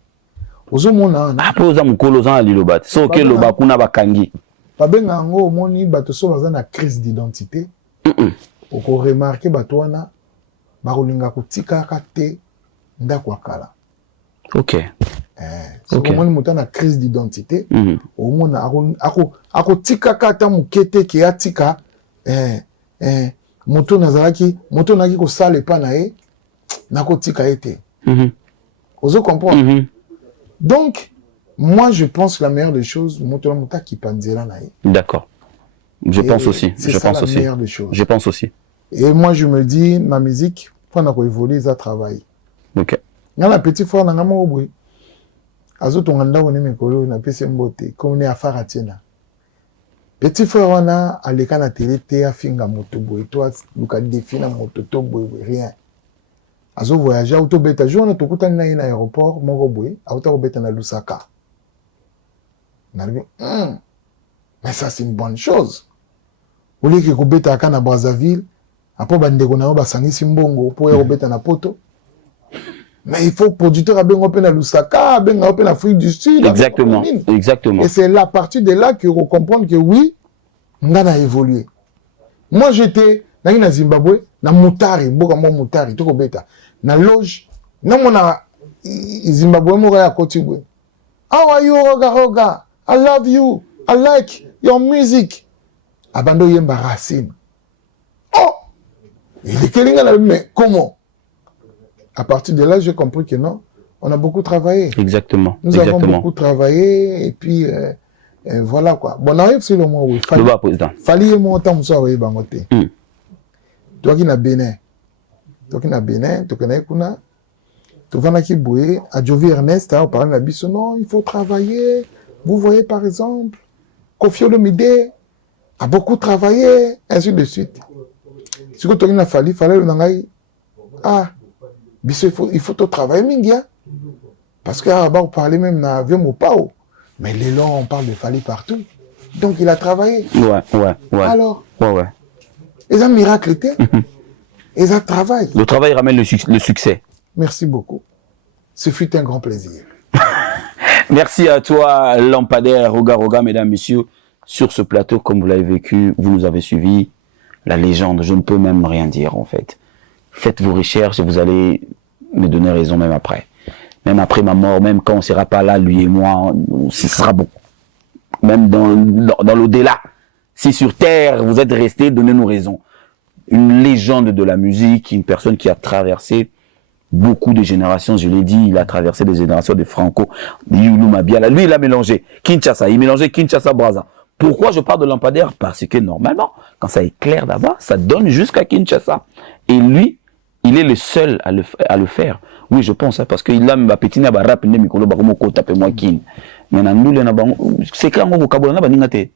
Ozo mona na. Après oza mukolo za lilobat. So ke loba kuna bakangi. Ba benga ngo moni bato so baza na crise d'identité. Oko remarquer bato wana ba kolinga ko tika ka te ndako akala. OK. C'est comme on monte na crise d'identité. Au monde ako tika kata mukete ki atika moto nazaki ko sale pa na e na ko tika ete. Vous comprenez? Donc moi je pense la meilleure des choses moto na mota ki panzela na e. D'accord. Je pense aussi. Je pense aussi. Je pense aussi. Et moi je me dis ma musique pendant qu'on évolue ça travaille. OK. Nga la petite frère na ngamo obwe. Azo tonganda wone mekolo na pese mbote comme ne afara tiena. Petit frère wana aleka na télé te afinga moto boy toi luka défi na moto to boy rien. Azo voyager auto beta jour na tokuta na ina aéroport moko boy auto beta na Lusaka. Na mais ça c'est une bonne chose. Oli ke ko beta kana Brazzaville apo bandeko na ba sangisi mbongo po ya ko beta na poto. Mais il faut producteur à Bengopen à Lusaka, à Bengopen à Afrique du Sud. Exactement. Exactement. Et c'est à partir de là qu'il faut comprendre que oui, on a évolué. Moi, j'étais dans Zimbabwe, dans Moutari, Moutari, tout bêta. Dans loge, dans mon Zimbabwe, moi, à côté. How are you, Roga Roga? I love you. I like your music. Abando Yemba Racine. Oh! Il est quelqu'un là, mais comment? À partir de là, j'ai compris que non, on a beaucoup travaillé. Exactement. Nous avons beaucoup travaillé et puis voilà quoi. Bon, on arrive sur le mois où il fallait monter au Bangote. Toi qui n'as Bénin, toi qui n'as Bénin, toi qui n'as Kuna, tu vas qui boué, à Jovi Ernest, on parle de la bise, non, il faut travailler. Vous voyez par exemple, Kofi Olomide a beaucoup travaillé, ainsi de suite. Ce que toi qui n'as fallu, fallait le nangai. Ah. Il faut tout travailler, Mingia. Parce que on parlait même dans l'avion Pao. Mais les longs, on parle de Fali partout. Donc il a travaillé. Ouais. Alors, ouais. Ils ont miracle, ils ont travaillé. Le travail ramène le succès. Merci beaucoup. Ce fut un grand plaisir. Merci à toi, Lampadaire, Roga, mesdames, messieurs, sur ce plateau, comme vous l'avez vécu, vous nous avez suivi. La légende, je ne peux même rien dire, en fait. Faites vos recherches et vous allez me donner raison même après. Même après ma mort, même quand on ne sera pas là, lui et moi, ce sera bon. Même dans l'au-delà. Si sur Terre, vous êtes restés, donnez-nous raison. Une légende de la musique, une personne qui a traversé beaucoup de générations, je l'ai dit, il a traversé des générations de Franco, de Youlou Mabiala. Lui, il a mélangé Kinshasa, il mélangeait Kinshasa-Brazza. Pourquoi je parle de Lampadaire? Parce que normalement, quand ça éclaire d'abord, ça donne jusqu'à Kinshasa. Et lui, il est le seul à le faire. Oui, je pense, hein, parce qu'il a ma petite rap ne mikolo ba komoko taper moi kin. Mais na ndule na bango secret ngo kabola na baninga te.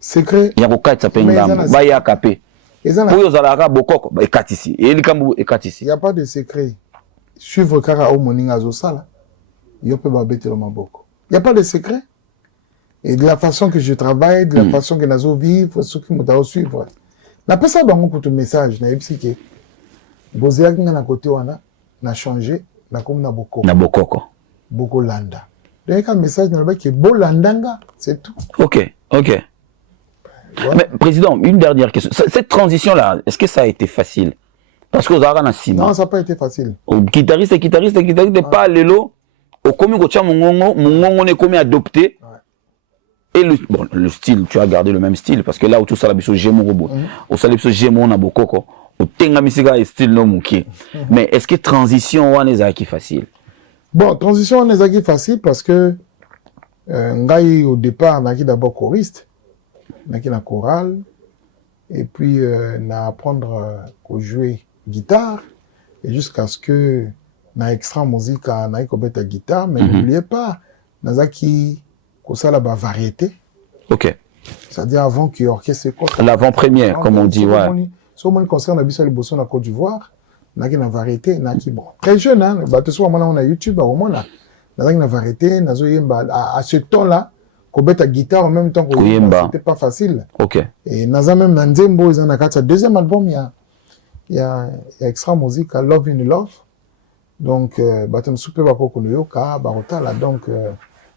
Secret. Ya ko katsa pengambo ba ya kapé. Oyo zalaka bokoko ba ekatisi. Et likambu ekatisi. Il y a pas de secret. Suivre kara au moninga zo sala. Yo pe ba betelo maboko. Il y a pas de secret. Et de la façon que je travaille, de la façon que nazo vivre, ce qui m'ont suivre. La personne bango pour ton message na epsike. Bozea kinga na côté wana na changé na comme na boko. Na bokoko. Boko landa. Donc un message na ba qui bo landanga, c'est tout. OK. Voilà. Mais président, une dernière question. Cette transition là, est-ce que ça a été facile? Parce que aux Arana Sima. Non, ça n'a pas été facile. Guitariste pas lelo. Au commis ko mongongo ne commis adopté. Et le style, tu as gardé le même style parce que là où tout ça la biso Gémo robot. Au salipso Gémo na bokoko. Tenga misika style no muki. Mais est-ce que transition wana ezaki facile? Bon, transition wana ezaki facile parce que ngai au départ naki d'abord choriste, naki na chorale et puis na apprendre à jouer guitare et jusqu'à ce que na extra musique na ikobeta guitare, mais n'oubliez pas nazaki kosala ba variété. OK. C'est-à-dire avant que orchestre l'avant-première comme on dit, ouais. so mon concert na biso liboso na Côte d'Ivoire na ki na variété na ki bon très jeune hein bato so mona na YouTube au mona na variété nazo yemba à ce temps là ko beta guitare en même temps que c'était pas facile. OK. Et naza même na Nzembo ils en a quatre deuxième album il y a extra musique Love in Love. Donc bato super ba ko kono yoka ba rotala donc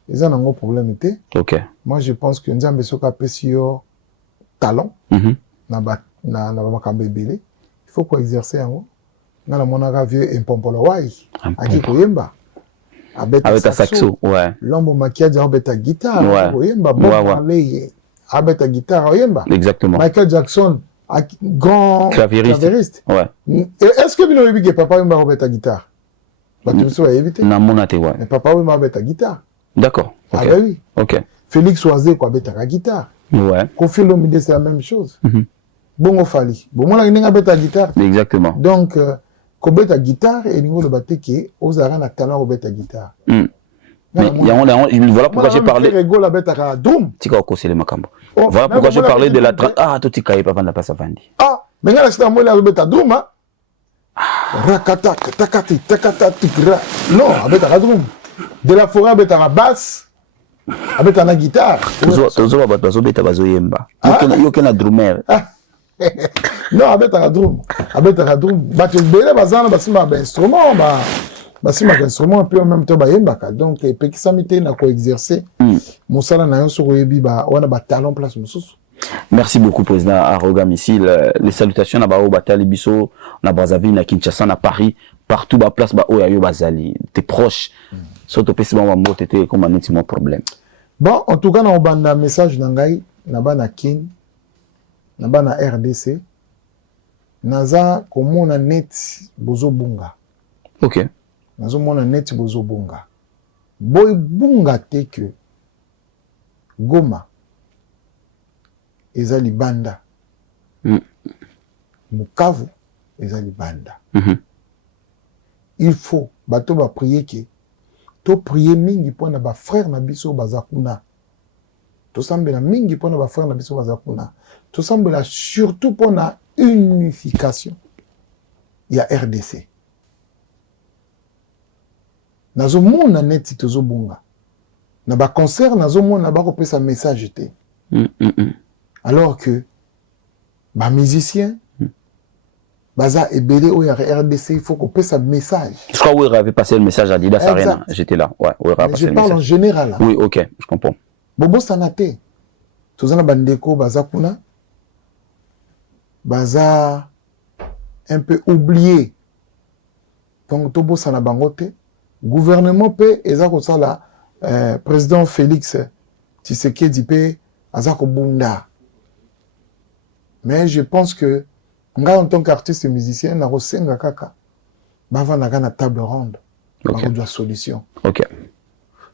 ils en ont un problème été. OK. Moi je pense que Nzambe soka pesio talent. Na makambo ebele il faut ko exercer yango na la monaka vieux impompolo wai aki koyemba avec ta saxo ouais l'homme maquillage avec ta guitare koyemba bon parler avec ta guitare koyemba exactement Michael Jackson grand clavieriste ouais est-ce que bino yebi que papa yemba avec ta guitare ba tu so éviter na monate ouais mais papa yemba avec ta guitare d'accord OK ah oui OK Félix Oazé quoi avec ta guitare ouais Kofi Olomide c'est la même chose Bongo Fali. Bon, moi, il y a une guitare. Exactement. Donc, quand tu as guitare, et niveau de battre qui aux arènes à talent au ta guitare. Mais voilà pourquoi j'ai parlé. Voilà pourquoi j'ai parlé de la. Ah, tout est caillé, papa n'a pas sa vandi. Ah, mais là, c'est un mot là, beta drum. Rakata, takati, takata, tikra. Non, avec la drum. De la forêt, avec la basse. Avec la guitare. Tozo bazo beta bazo yemba. Yoke na drummer. Non, avec la drum. Avec la drum. Bah tu belle bazana basima ba instrument basima ba instrument un peu en même temps ba yemba ka. Donc et qui samité na ko exercer. Mosala na yo so yebi ba wana ba talent place mususu. Merci beaucoup président Arrogam ici les salutations na ba o batali biso na Brazzaville na Kinshasa na Paris partout ba place ba o ya yo bazali. T'es proche. Surtout pesi ba mbo tété comme un petit problème. Bon, en tout cas, on a un message d'Angaï, na King, na RDC, naza comme on a net bozo bunga. OK. Nazo mona net bozo bunga. Boy bunga te que Goma ezali banda. Bukavu ezali banda. Il faut bato ba prier que to prier mingi pona ba frère na biso bazakuna to sambela mingi pona ba frère na biso bazakuna to sambela surtout pona unification ya RDC nazo mona neti tozo bunga na ba concert nazo mona ba ko pesa message te alors que ba musicien Baza et Bélé au RDC, il faut qu'on passe un message. Je crois qu'il avait passé le message à Didas Arena. J'étais là. Ouais, je parle en général. Là. Oui, OK, je comprends. Bobo Sanate. Tozana Bandeko, Baza Kuna. Baza un peu oublié. Donc, Tobo Sanabangote. Gouvernement P, Ezako Sala, président Félix Tshisekedi P, Azako Bunda. Mais je pense que nga en tant qu'artiste et musicien na rosenga kaka bava na table ronde ba ko solution. OK.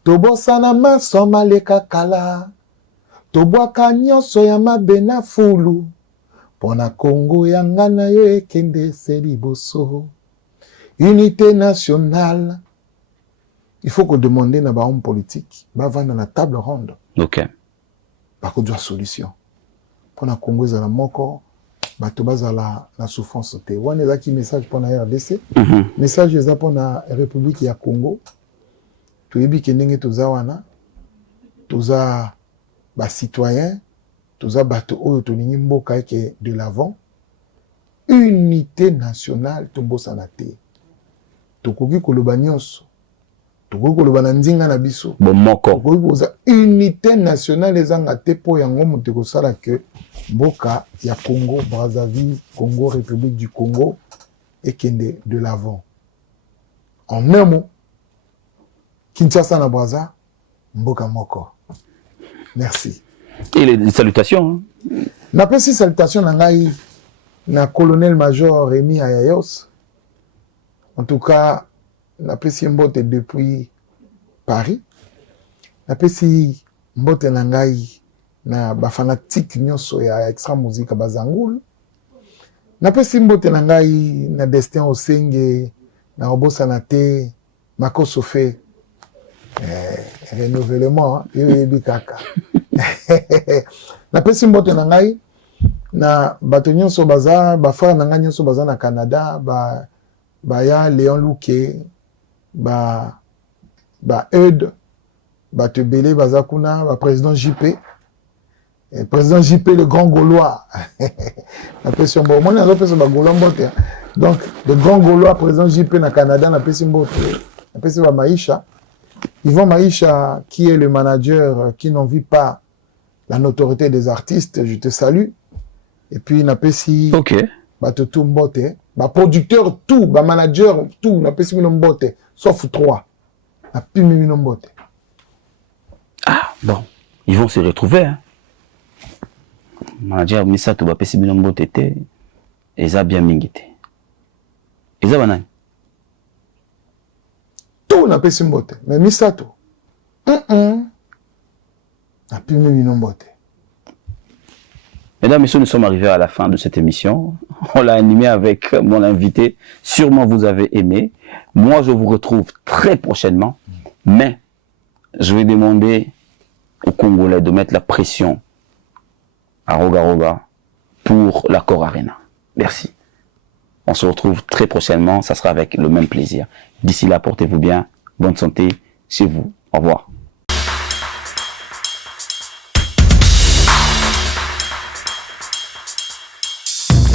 Tobo sana maso maleka kala tobo kanyoso ya mabena fulu pona Congo yanga na yo ekende seliboso unité nationale. Il faut qu'on demande na ba homme politique bava na table ronde. OK. Ba ko solution pona Congo za la moko bato bazala la souffrance te wana ezaki message pour la RDC message eza pour la République ya Congo toyebi ke ndenge toza wana toza ba citoyen toza bato oyo tolingi mboka eke de l'avant unité nationale tobosana te tokoki koloba nyonso tokoki koloba na nzinga na biso bomoko tokoki koza unité nationale ezanga te po yango moto ekosala ke mboka ya Congo Brazzaville Congo République du Congo ekende de l'avant en un mot Kinshasa na Brazza mboka moko. Merci. Et les salutations napesi salutation na ngai na colonel major Rémi Ayayos. En tout cas napesi mbote depuis Paris. Napesi mbote na ngai na ba fanatique nyonso ya extra musique bazangul. Napesi mbote na ngai na Destin Osenge na Obosana te Makoso fe renouvellement yo yebi kaka. Napesi mbote na ngai na bato nyonso baza ba frère nanga nyonso baza na Canada ba ya Léon Louquet ba Eudes bato belé baza kuna ba président JP et président JP le grand Gaulois na pesi mbo moi na pesi ba Gaulois mbote donc le grand Gaulois président JP na Canada na pesi mbote na pesi ba Maïcha Yvon Maïcha qui est le manager qui n'en vit pas la notoriété des artistes, je te salue. Et puis, na pesi, bato tout mbote, ba producteur tout, ba manager tout, na pesi mino mbote, sauf 3. Na pimi mino mbote. Ah, bon. Ils vont se retrouver, hein. Manager, Misato, ba pesi mino mbote te, eza bien mingite. Eza banani? Tout na pesi mbote, mais Misato. Na pimi mino mbote. Mesdames et messieurs, nous sommes arrivés à la fin de cette émission. On l'a animé avec mon invité. Sûrement vous avez aimé. Moi, je vous retrouve très prochainement. Mais je vais demander aux Congolais de mettre la pression à Roga Roga pour l'accord Arena. Merci. On se retrouve très prochainement. Ça sera avec le même plaisir. D'ici là, portez-vous bien. Bonne santé chez vous. Au revoir.